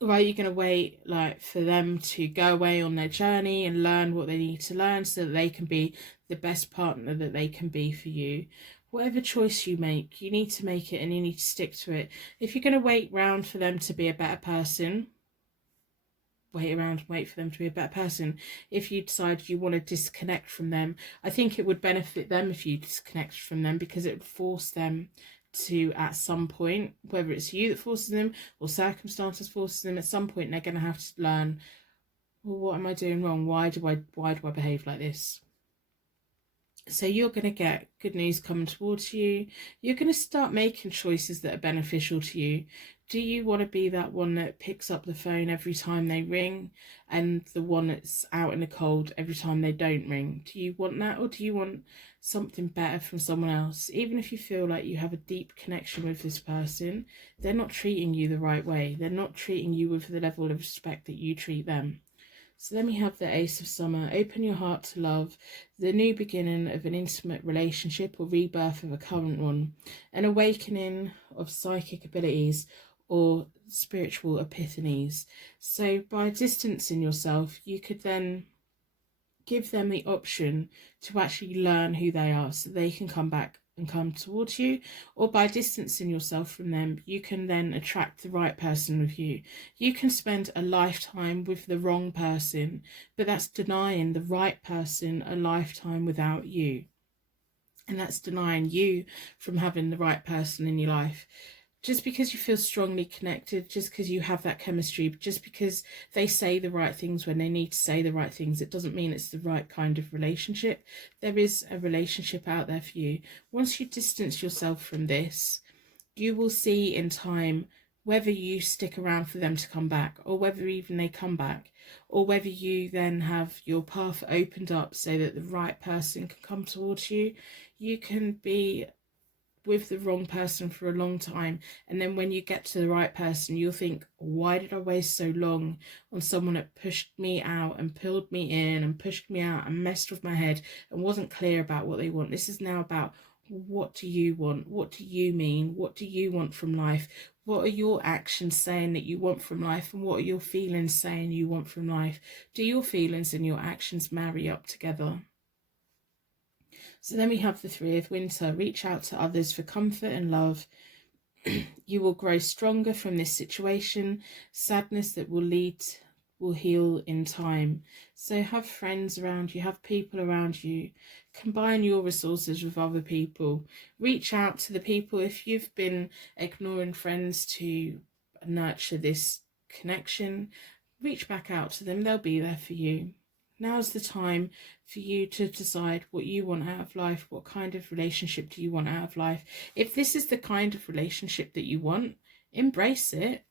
Or are you going to wait like for them to go away on their journey and learn what they need to learn so that they can be the best partner that they can be for you? Whatever choice you make, you need to make it and you need to stick to it. If you're going to wait around for them to be a better person, wait around and wait for them to be a better person. If you decide you want to disconnect from them, I think it would benefit them if you disconnect from them, because it would force them to, at some point, whether it's you that forces them or circumstances forces them, at some point they're going to have to learn, well, what am I doing wrong? Why do I behave like this? So you're going to get good news coming towards you. You're going to start making choices that are beneficial to you. Do you want to be that one that picks up the phone every time they ring, and the one that's out in the cold every time they don't ring? Do you want that, or do you want something better from someone else? Even if you feel like you have a deep connection with this person, they're not treating you the right way. They're not treating you with the level of respect that you treat them. So let me have the Ace of Summer. Open your heart to love, the new beginning of an intimate relationship or rebirth of a current one, an awakening of psychic abilities or spiritual epiphanies. So by distancing yourself, you could then give them the option to actually learn who they are so they can come back and come towards you. Or by distancing yourself from them, you can then attract the right person with you. You can spend a lifetime with the wrong person, but that's denying the right person a lifetime without you. And that's denying you from having the right person in your life. Just because you feel strongly connected, just because you have that chemistry, just because they say the right things when they need to say the right things, it doesn't mean it's the right kind of relationship. There is a relationship out there for you. Once you distance yourself from this, you will see in time whether you stick around for them to come back, or whether even they come back, or whether you then have your path opened up so that the right person can come towards you. You can be with the wrong person for a long time, and then when you get to the right person, you'll think, why did I waste so long on someone that pushed me out and pulled me in and pushed me out and messed with my head and wasn't clear about what they want. This is now about, what do you want? What do you mean? What do you want from life? What are your actions saying that you want from life, and what are your feelings saying you want from life? Do your feelings and your actions marry up together? So then we have the Three of Winter. Reach out to others for comfort and love. You will grow stronger from this situation. Sadness that will heal in time. So have friends around you, have people around you. Combine your resources with other people. Reach out to the people. If you've been ignoring friends to nurture this connection, reach back out to them. They'll be there for you. Now's the time for you to decide what you want out of life. What kind of relationship do you want out of life? If this is the kind of relationship that you want, embrace it,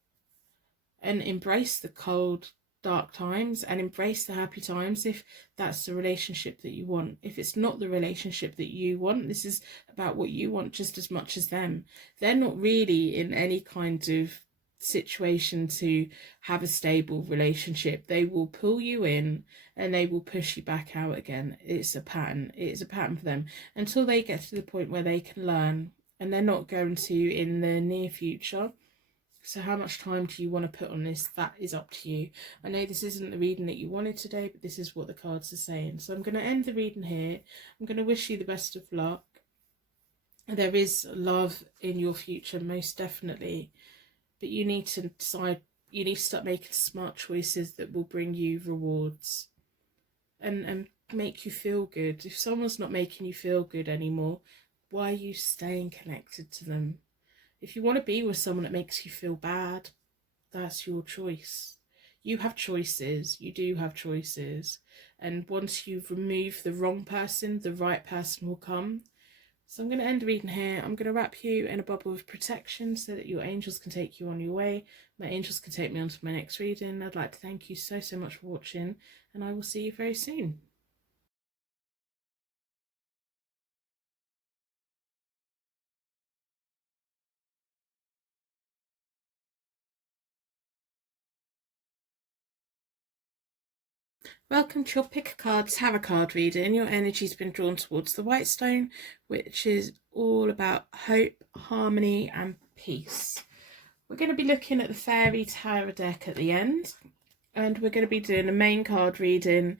and embrace the cold, dark times, and embrace the happy times if that's the relationship that you want. If it's not the relationship that you want, this is about what you want just as much as them. They're not really in any kind of situation to have a stable relationship. They will pull you in and they will push you back out again. It's a pattern. It's a pattern for them until they get to the point where they can learn, and they're not going to in the near future. So how much time do you want to put on this? That is up to you. I know this isn't the reading that you wanted today, but this is what the cards are saying. So I'm going to end the reading here. I'm going to wish you the best of luck. There is love in your future, most definitely. But you need to decide, you need to start making smart choices that will bring you rewards and make you feel good. If someone's not making you feel good anymore, why are you staying connected to them? If you want to be with someone that makes you feel bad, that's your choice. You have choices. You do have choices. And once you've removed the wrong person, the right person will come. So I'm going to end the reading here. I'm going to wrap you in a bubble of protection so that your angels can take you on your way. My angels can take me on to my next reading. I'd like to thank you so much for watching, and I will see you very soon. Welcome to your Pick a Card Tarot card reading. Your energy's been drawn towards the White Stone, which is all about hope, harmony and peace. We're going to be looking at the Fairy Tarot deck at the end, and we're going to be doing a main card reading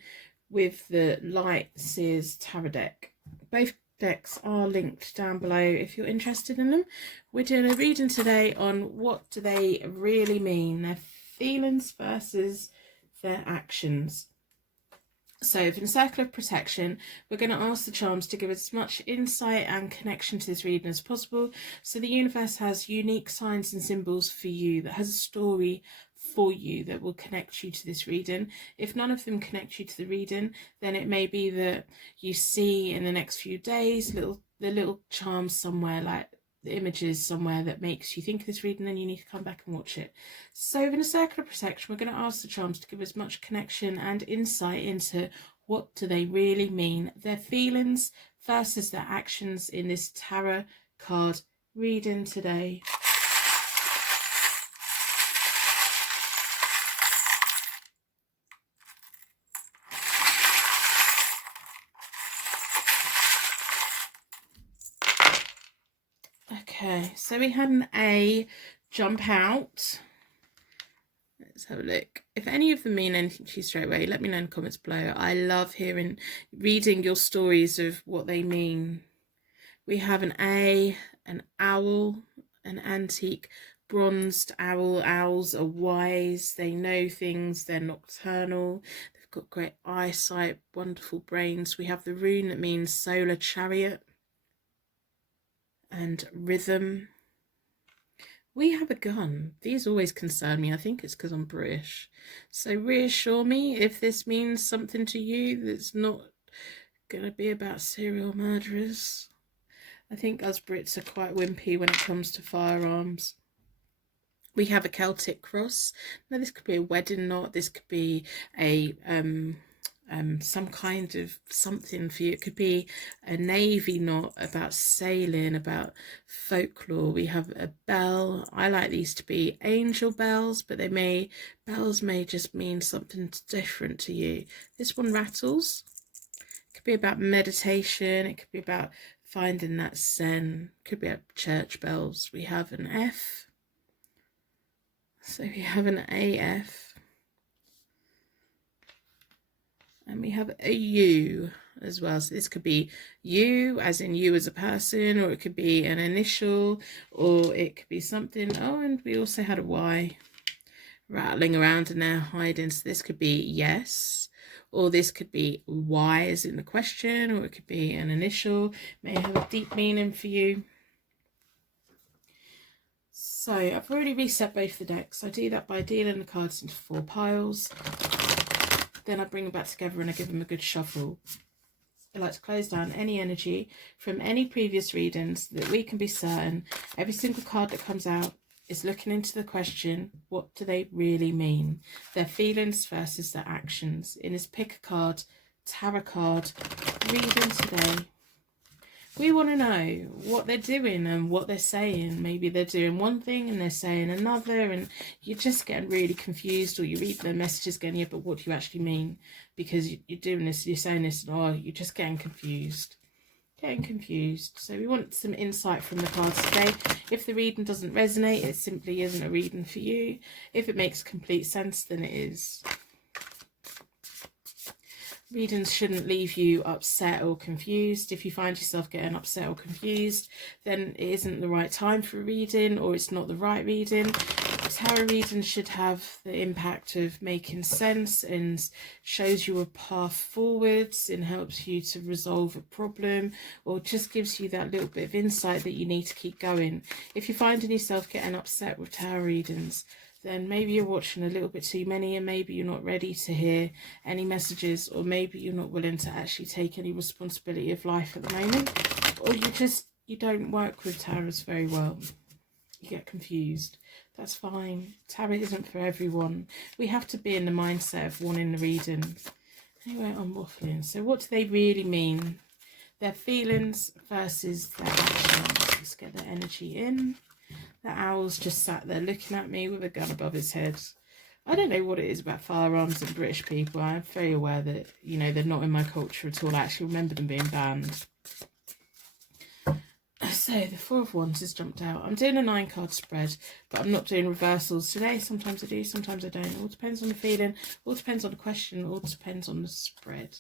with the Light Seers Tarot deck. Both decks are linked down below if you're interested in them. We're doing a reading today on what do they really mean, their feelings versus their actions. So for the Circle of Protection, we're going to ask the charms to give as much insight and connection to this reading as possible. So the universe has unique signs and symbols for you, that has a story for you that will connect you to this reading. If none of them connect you to the reading, then it may be that you see in the next few days the little charms somewhere, like the images somewhere that makes you think of this reading, then you need to come back and watch it. So in a Circle of Protection, we're going to ask the charms to give as much connection and insight into what do they really mean, their feelings versus their actions in this tarot card reading today. Okay, so we had an A jump out. Let's have a look. If any of them mean anything to you straight away, let me know in the comments below. I love reading your stories of what they mean. We have an A, an owl, an antique bronzed owl. Owls are wise, they know things, they're nocturnal, they've got great eyesight, wonderful brains. We have the rune that means solar chariot and rhythm. We have a gun. These always concern me. I think it's because I'm British. So reassure me if this means something to you that's not going to be about serial murderers. I think us Brits are quite wimpy when it comes to firearms. We have a Celtic cross. Now this could be a wedding knot. This could be a some kind of something for you. It could be a navy knot, about sailing, about folklore. We have a bell. I like these to be angel bells, but bells may just mean something different to you. This one rattles. It could be about meditation. It could be about finding that zen. It could be about church bells. We have an F. So we have an AF. And we have a U as well. So this could be you, as in you as a person, or it could be an initial, or it could be something. Oh, and we also had a Y rattling around in there, hiding. So this could be yes, or this could be Y as in the question, or it could be an initial. May have a deep meaning for you. So I've already reset both the decks. I do that by dealing the cards into 4 piles. Then I bring them back together and I give them a good shuffle. I like to close down any energy from any previous readings so that we can be certain every single card that comes out is looking into the question, what do they really mean? Their feelings versus their actions. In this pick a card, tarot card reading today, we want to know what they're doing and what they're saying. Maybe they're doing one thing and they're saying another, and you're just getting really confused, or you read the messages going, yeah, but what do you actually mean? Because you're doing this, you're saying this, and oh, you're just getting confused. So we want some insight from the cards today. If the reading doesn't resonate, it simply isn't a reading for you. If it makes complete sense, then it is. Readings shouldn't leave you upset or confused. If you find yourself getting upset or confused, then it isn't the right time for a reading, or it's not the right reading. Tarot readings should have the impact of making sense and shows you a path forwards and helps you to resolve a problem, or just gives you that little bit of insight that you need to keep going. If you're finding yourself getting upset with tarot readings, then maybe you're watching a little bit too many, and maybe you're not ready to hear any messages, or maybe you're not willing to actually take any responsibility of life at the moment, or you don't work with tarots very well. You get confused. That's fine. Tarot isn't for everyone. We have to be in the mindset of wanting the reading. Anyway, I'm waffling. So what do they really mean? Their feelings versus their actions. Let's get the energy in. The owl's just sat there looking at me with a gun above his head. I don't know what it is about firearms and British people. I'm very aware that, you know, they're not in my culture at all. I actually remember them being banned. So the 4 of Wands has jumped out. I'm doing a 9-card spread, but I'm not doing reversals today. Sometimes I do, sometimes I don't. It all depends on the feeling, all depends on the question, all depends on the spread.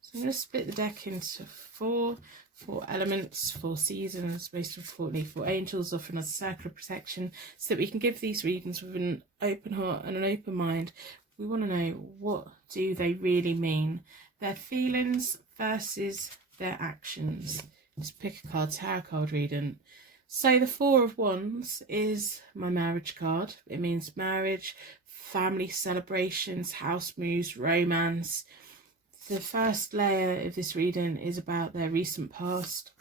So I'm going to split the deck into 4 elements, 4 seasons, most importantly 4 angels, offering us a circle of protection, so that we can give these readings with an open heart and an open mind. We want to know, what do they really mean? Their feelings versus their actions. Just pick a card, tarot card reading. So the 4 of Wands is my marriage card. It means marriage, family celebrations, house moves, romance. The first layer of this reading is about their recent past,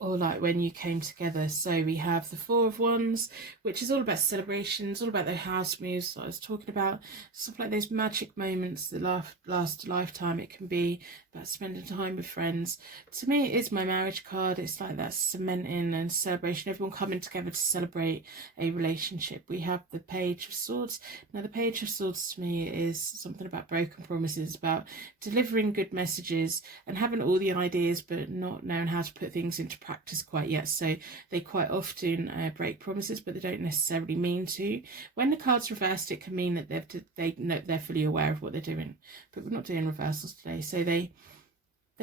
or like when you came together. So we have the 4 of Wands, which is all about celebrations, all about the house moves that I was talking about, stuff like those magic moments that last a lifetime. It can be about spending time with friends. To me, it is my marriage card. It's like that cementing and celebration, everyone coming together to celebrate a relationship. We have the Page of Swords. Now the Page of Swords to me is something about broken promises, about delivering good messages and having all the ideas but not knowing how to put things into practice quite yet. So they quite often break promises, but they don't necessarily mean to. When the card's reversed, it can mean that they're fully aware of what they're doing, but we're not doing reversals today. So they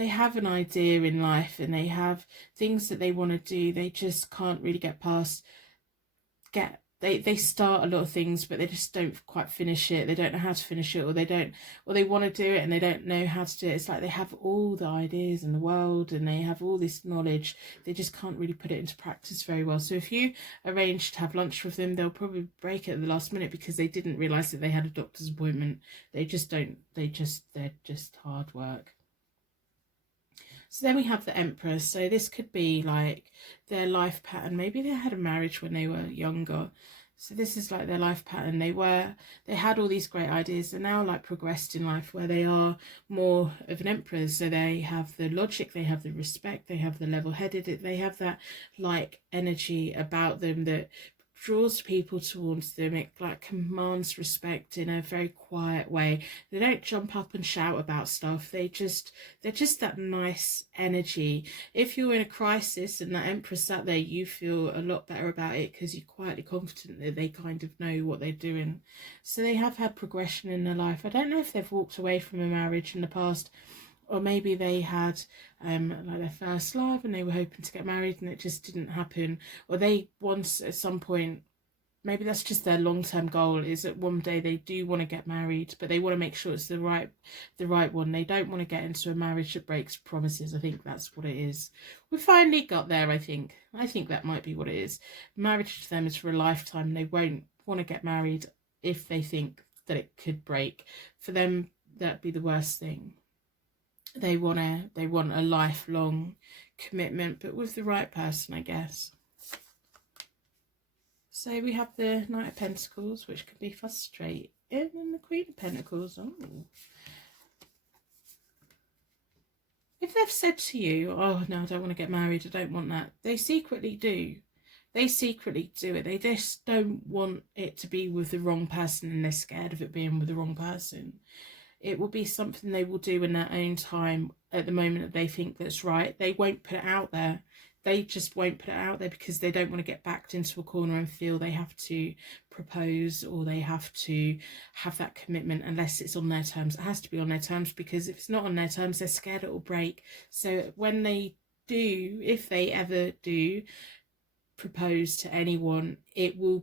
have an idea in life and they have things that they want to do. They just can't really get past. They start a lot of things, but they just don't quite finish it. They don't know how to finish it, or they want to do it and they don't know how to do it. It's like they have all the ideas in the world and they have all this knowledge. They just can't really put it into practice very well. So if you arrange to have lunch with them, they'll probably break it at the last minute because they didn't realise that they had a doctor's appointment. They're just hard work. So then we have the Empress. So this could be like their life pattern. Maybe they had a marriage when they were younger. So this is like their life pattern. They had all these great ideas. They're now like progressed in life where they are more of an emperor. So they have the logic, they have the respect, they have the level-headed, they have that like energy about them that draws people towards them. It like commands respect in a very quiet way. They don't jump up and shout about stuff. They're just that nice energy. If you're in a crisis and that emperor sat there, you feel a lot better about it because you're quietly confident that they kind of know what they're doing. So they have had progression in their life. I don't know if they've walked away from a marriage in the past, or maybe they had like their first love and they were hoping to get married and it just didn't happen, or they once at some point, maybe that's just their long-term goal, is that one day they do want to get married, but they want to make sure it's the right one. They don't want to get into a marriage that breaks promises. I think that's what it is. We finally got there. I think that might be what it is. Marriage to them is for a lifetime. They won't want to get married if they think that it could break. For them, that'd be the worst thing. They want a lifelong commitment, but with the right person, I guess. So we have the Knight of Pentacles, which can be frustrating, and the Queen of Pentacles. Oh. If they've said to you, oh no, I don't want to get married, I don't want that, they secretly do. They secretly do it. They just don't want it to be with the wrong person, and they're scared of it being with the wrong person. It will be something they will do in their own time at the moment that they think that's right. They won't put it out there. They just won't put it out there because they don't want to get backed into a corner and feel they have to propose or they have to have that commitment unless it's on their terms. It has to be on their terms, because if it's not on their terms, they're scared it will break. So when they do, if they ever do propose to anyone, it will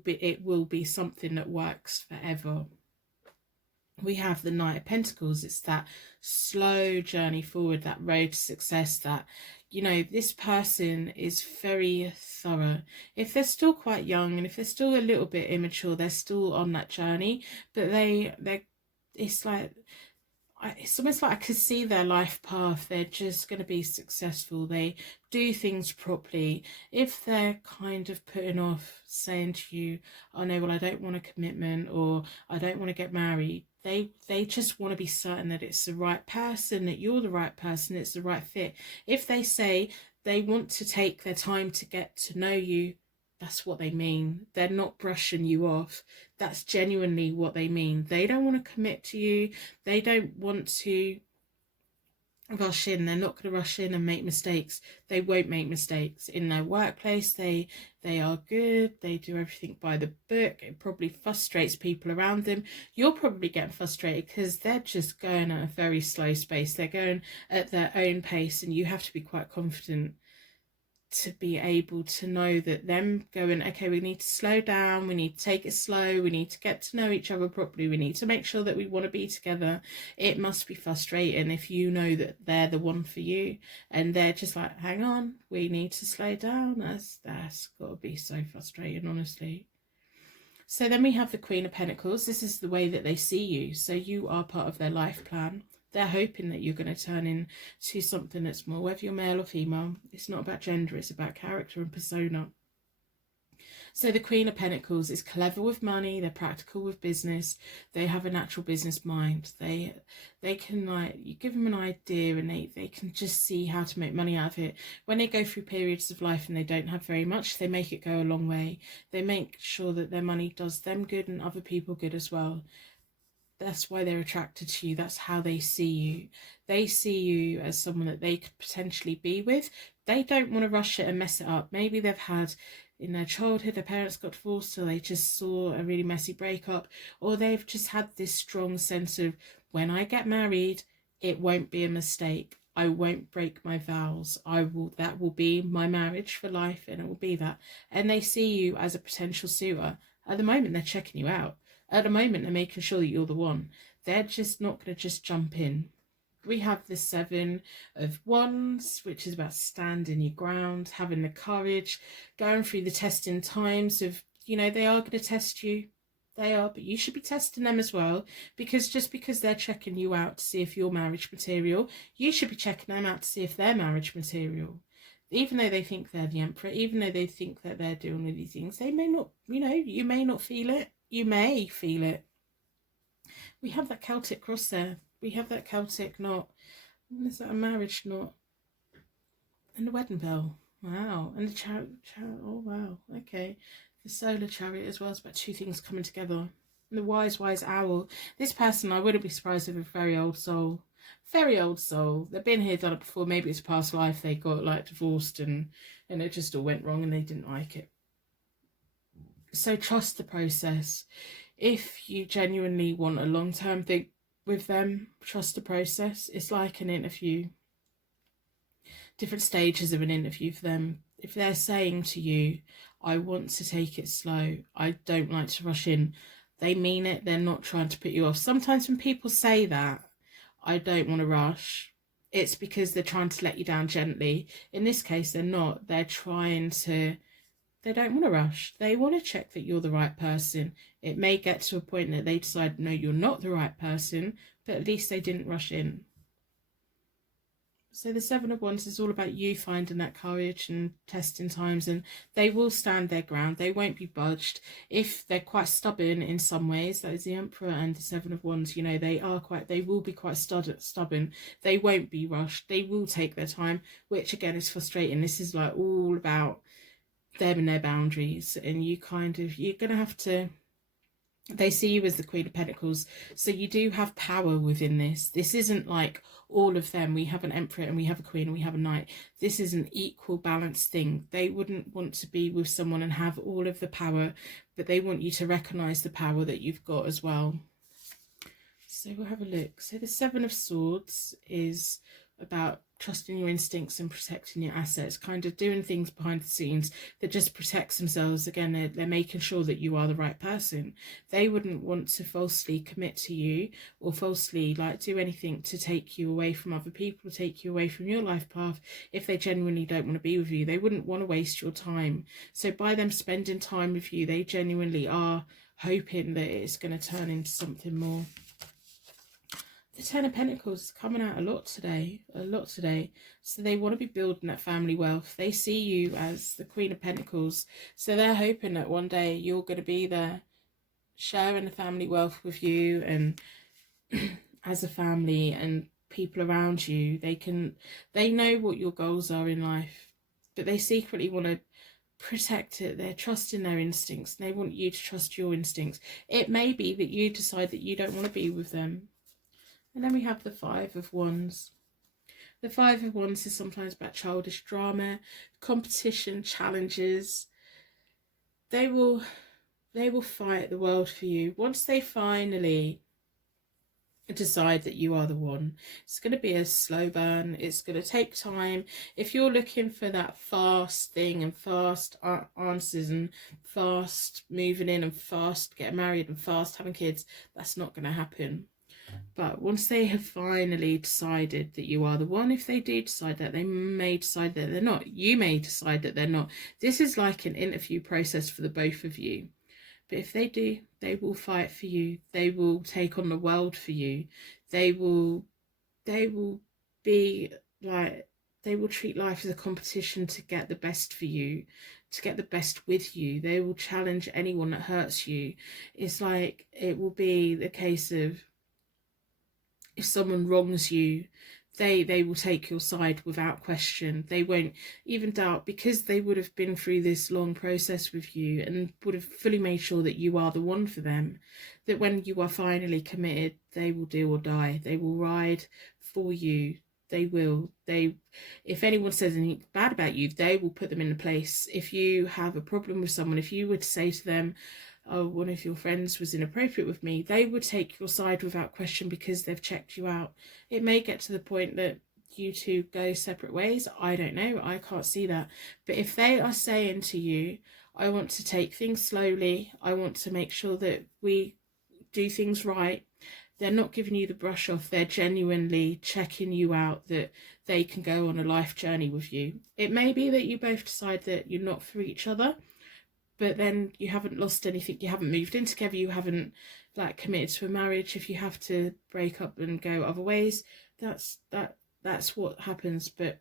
be something that works forever. We have the Knight of Pentacles. It's that slow journey forward, that road to success, that, you know, this person is very thorough. If they're still quite young and if they're still a little bit immature, they're still on that journey, but it's almost like I could see their life path. They're just going to be successful. They do things properly. If they're kind of putting off saying to you, oh no, well, I don't want a commitment, or I don't want to get married, they just want to be certain that it's the right person, that you're the right person, it's the right fit. If they say they want to take their time to get to know you, that's what they mean. They're not brushing you off. That's genuinely what they mean. They don't want to commit to you. They don't want to rush in. They're not going to rush in and make mistakes. They won't make mistakes in their workplace. They are good. They do everything by the book. It probably frustrates people around them. You're probably getting frustrated because they're just going at a very slow pace. They're going at their own pace, and you have to be quite confident to be able to know that them going, okay, we need to slow down, we need to take it slow, we need to get to know each other properly, we need to make sure that we want to be together. It must be frustrating if you know that they're the one for you and they're just like, hang on, we need to slow down. That's got to be so frustrating, honestly. So then we have the Queen of Pentacles. This is the way that they see you. So you are part of their life plan. They're hoping that you're going to turn into something that's more, whether you're male or female. It's not about gender, it's about character and persona. So the Queen of Pentacles is clever with money, they're practical with business, they have a natural business mind. They can, like, you give them an idea and they can just see how to make money out of it. When they go through periods of life and they don't have very much, they make it go a long way. They make sure that their money does them good and other people good as well. That's why they're attracted to you. That's how they see you. They see you as someone that they could potentially be with. They don't want to rush it and mess it up. Maybe they've had, in their childhood, their parents got divorced, so they just saw a really messy breakup, or they've just had this strong sense of, when I get married, it won't be a mistake. I won't break my vows. That will be my marriage for life, and it will be that. And they see you as a potential suitor. At the moment, they're checking you out. At the moment, they're making sure that you're the one. They're just not going to just jump in. We have the Seven of Wands, which is about standing your ground, having the courage, going through the testing times of, you know, they are going to test you. They are, but you should be testing them as well, because just because they're checking you out to see if you're marriage material, you should be checking them out to see if they're marriage material. even though they think they're the Emperor, even though they think that they're doing all these things, they may not, you know, you may not feel it. You may feel it. We have that Celtic cross there. We have that Celtic knot. Is that a marriage knot? And the wedding bell. Wow. And the chariot. Oh, wow. Okay. The solar chariot as well. It's about two things coming together. And the wise owl. This person, I wouldn't be surprised if a very old soul. Very old soul. They've been here, done it before. Maybe it's past life. They got like divorced and it just all went wrong and they didn't like it. So trust the process. If you genuinely want a long-term thing with them, trust the process. It's like an interview. Different stages of an interview for them. If they're saying to you, I want to take it slow, I don't like to rush in, they mean it. They're not trying to put you off. Sometimes when people say that, I don't want to rush, it's because they're trying to let you down gently. In this case, they're not. They're trying to, they don't want to rush. They want to check that you're the right person. It may get to a point that they decide, no, you're not the right person, but at least they didn't rush in. So the Seven of Wands is all about you finding that courage and testing times, and they will stand their ground. They won't be budged. If they're quite stubborn in some ways, that is the Emperor and the Seven of Wands, you know, they will be quite stubborn. They won't be rushed. They will take their time, which again is frustrating. This is like all about them and their boundaries, and you're going to have to, they see you as the Queen of Pentacles, so you do have power within this. This isn't like all of them. We have an Emperor and we have a Queen and we have a Knight. This is an equal balanced thing. They wouldn't want to be with someone and have all of the power, but they want you to recognize the power that you've got as well. So we'll have a look. So the Seven of Swords is about trusting your instincts and protecting your assets, kind of doing things behind the scenes that just protects themselves. Again, they're making sure that you are the right person. They wouldn't want to falsely commit to you or falsely like do anything to take you away from other people, take you away from your life path. If they genuinely don't want to be with you, they wouldn't want to waste your time. So by them spending time with you, they genuinely are hoping that it's going to turn into something more. The Ten of Pentacles is coming out a lot today. So they want to be building that family wealth. They see you as the Queen of Pentacles. So they're hoping that one day you're going to be there sharing the family wealth with you and as a family and people around you. They know what your goals are in life, but they secretly want to protect it. They're trusting their instincts. They want you to trust your instincts. It may be that you decide that you don't want to be with them. And then we have the Five of Wands. The Five of Wands is sometimes about childish drama, competition, challenges. They will fight the world for you. Once they finally decide that you are the one, it's going to be a slow burn. It's going to take time. If you're looking for that fast thing and fast answers and fast moving in and fast getting married and fast having kids, that's not going to happen. But once they have finally decided that you are the one, if they do decide that, they may decide that they're not. You may decide that they're not. This is like an interview process for the both of you. But if they do, they will fight for you. They will take on the world for you. They will be like, they will treat life as a competition to get the best for you, to get the best with you. They will challenge anyone that hurts you. It's like, it will be the case of, if someone wrongs you, they will take your side without question. They won't even doubt, because they would have been through this long process with you and would have fully made sure that you are the one for them, that when you are finally committed, they will do or die. They will ride for you. They will. If anyone says anything bad about you, they will put them in a place. If you have a problem with someone, if you were to say to them, oh, one of your friends was inappropriate with me, they would take your side without question because they've checked you out. It may get to the point that you two go separate ways. I don't know. I can't see that. But if they are saying to you, I want to take things slowly, I want to make sure that we do things right, they're not giving you the brush off. They're genuinely checking you out, that they can go on a life journey with you. It may be that you both decide that you're not for each other, but then you haven't lost anything. You haven't moved in together. You haven't like committed to a marriage. If you have to break up and go other ways, that's what happens. But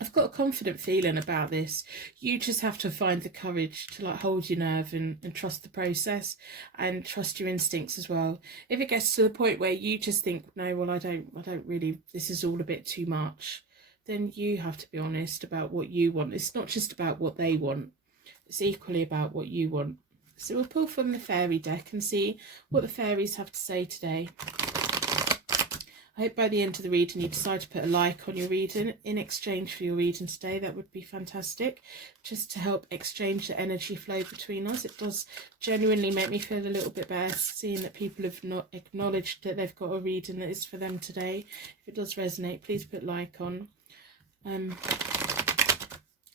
I've got a confident feeling about this. You just have to find the courage to like hold your nerve and trust the process and trust your instincts as well. If it gets to the point where you just think, no, well, I don't really, this is all a bit too much, then you have to be honest about what you want. It's not just about what they want. It's equally about what you want. So we'll pull from the fairy deck and see what the fairies have to say today. I hope by the end of the reading you decide to put a like on your reading in exchange for your reading today. That would be fantastic, just to help exchange the energy flow between us. It does genuinely make me feel a little bit better seeing that people have not acknowledged that they've got a reading that is for them today. If it does resonate, please put like on.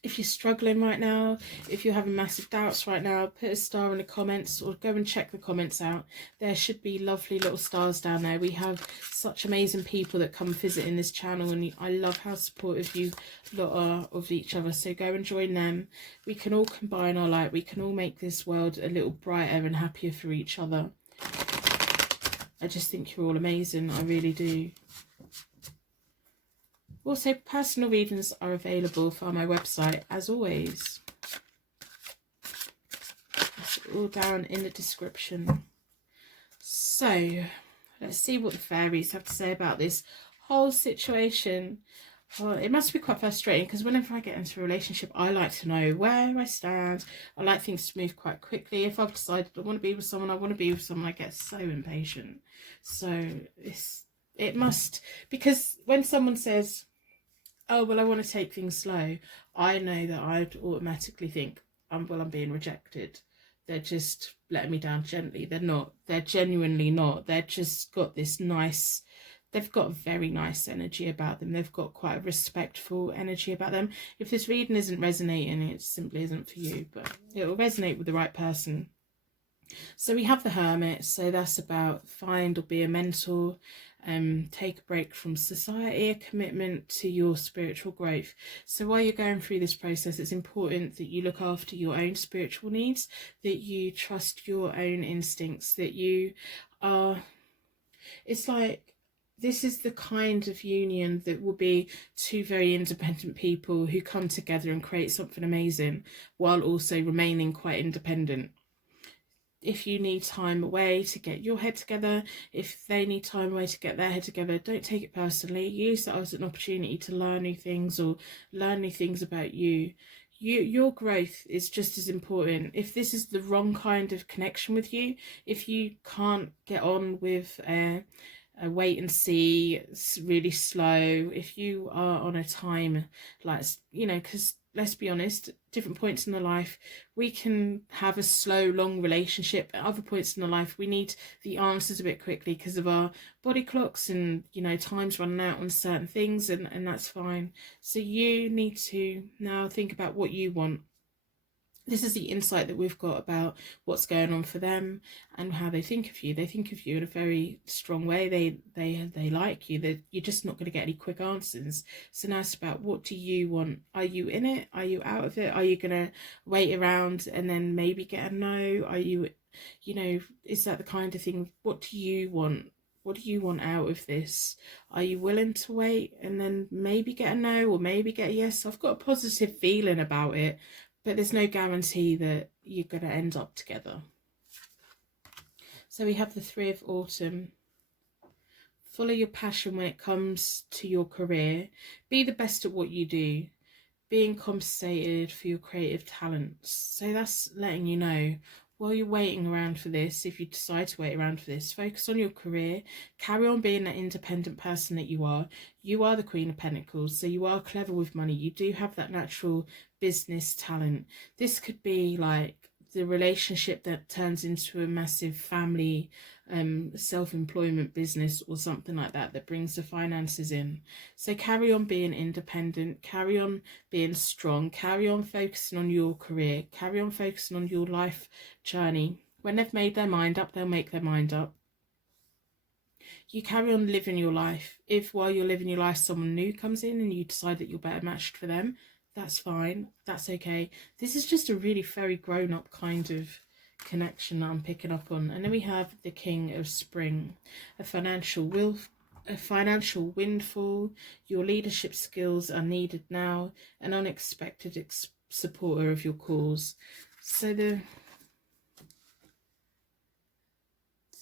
If you're struggling right now, if you're having massive doubts right now, put a star in the comments or go and check the comments out. There should be lovely little stars down there. We have such amazing people that come visiting this channel, and I love how supportive you lot are of each other. So go and join them. We can all combine our light. We can all make this world a little brighter and happier for each other. I just think you're all amazing. I really do. Also, personal readings are available via my website, as always. It's all down in the description. So, let's see what the fairies have to say about this whole situation. Well, it must be quite frustrating because whenever I get into a relationship, I like to know where I stand. I like things to move quite quickly. If I've decided I want to be with someone, I want to be with someone. I get so impatient. So, it must, because when someone says, oh, well, I want to take things slow, I know that I'd automatically think, well, I'm being rejected. They're just letting me down gently. They're not. They're genuinely not. They're just got this nice, they've got very nice energy about them. They've got quite a respectful energy about them. If this reading isn't resonating, it simply isn't for you, but it will resonate with the right person. So we have the Hermit, so that's about find or be a mentor, take a break from society, a commitment to your spiritual growth. So while you're going through this process, it's important that you look after your own spiritual needs, that you trust your own instincts, that you are, it's like, this is the kind of union that will be two very independent people who come together and create something amazing while also remaining quite independent. If you need time away to get your head together, if they need time away to get their head together, don't take it personally. Use that as an opportunity to learn new things or learn new things about you. Your growth is just as important. If this is the wrong kind of connection with you, if you can't get on with a wait and see, it's really slow, if you are on a time, like, you know, because let's be honest, different points in the life we can have a slow long relationship. At other points in the life we need the answers a bit quickly because of our body clocks and, you know, time's running out on certain things, and that's fine. So you need to now think about what you want. This is the insight that we've got about what's going on for them and how they think of you. They think of you in a very strong way. They like you. You're just not going to get any quick answers. So now it's about, what do you want? Are you in it? Are you out of it? Are you going to wait around and then maybe get a no? Are you, you know, is that the kind of thing? What do you want? What do you want out of this? Are you willing to wait and then maybe get a no or maybe get a yes? I've got a positive feeling about it, but there's no guarantee that you're going to end up together. So we have the Three of Autumn. Follow your passion when it comes to your career. Be the best at what you do. Being compensated for your creative talents. So that's letting you know, while you're waiting around for this, if you decide to wait around for this, focus on your career. Carry on being that independent person that you are. You are the Queen of Pentacles, so you are clever with money. You do have that natural business talent. This could be like the relationship that turns into a massive family self-employment business or something like that, that brings the finances in. So carry on being independent, carry on being strong, carry on focusing on your career, carry on focusing on your life journey. When they've made their mind up, they'll make their mind up. You carry on living your life. If while you're living your life someone new comes in and you decide that you're better matched for them, that's fine, that's okay. This is just a really very grown-up kind of connection that I'm picking up on. And then we have the King of Spring, a financial a financial windfall. Your leadership skills are needed now. An unexpected supporter of your cause. So the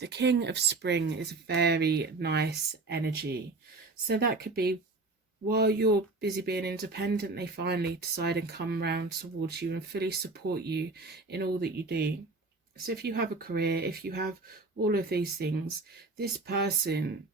King of Spring is very nice energy. So that could be while you're busy being independent, they finally decide and come round towards you and fully support you in all that you do. So if you have a career, if you have all of these things, this person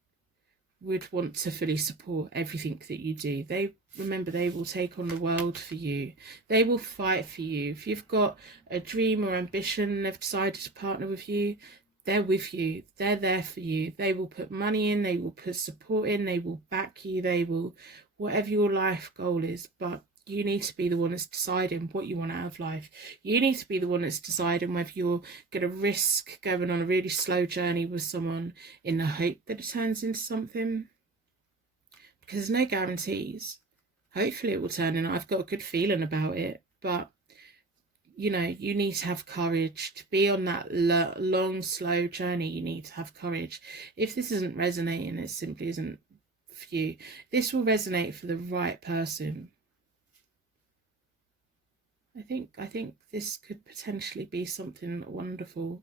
would want to fully support everything that you do. They remember they will take on the world for you. They will fight for you. If you've got a dream or ambition and they've decided to partner with you, they're with you. They're there for you. They will put money in, they will put support in, they will back you, they will, whatever your life goal is. But you need to be the one that's deciding what you want out of life. You need to be the one that's deciding whether you're going to risk going on a really slow journey with someone in the hope that it turns into something. Because there's no guarantees. Hopefully it will turn in. I've got a good feeling about it. But, you know, you need to have courage. To be on that long, slow journey, you need to have courage. If this isn't resonating, it simply isn't for you. This will resonate for the right person. I think this could potentially be something wonderful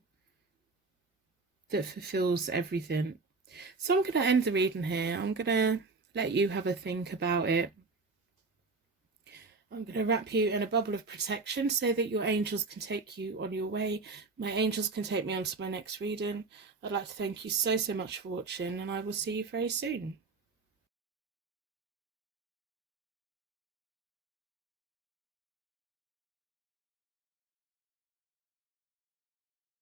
that fulfills everything. So I'm going to end the reading here. I'm going to let you have a think about it. I'm going to wrap you in a bubble of protection so that your angels can take you on your way. My angels can take me on to my next reading. I'd like to thank you so much for watching, and I will see you very soon.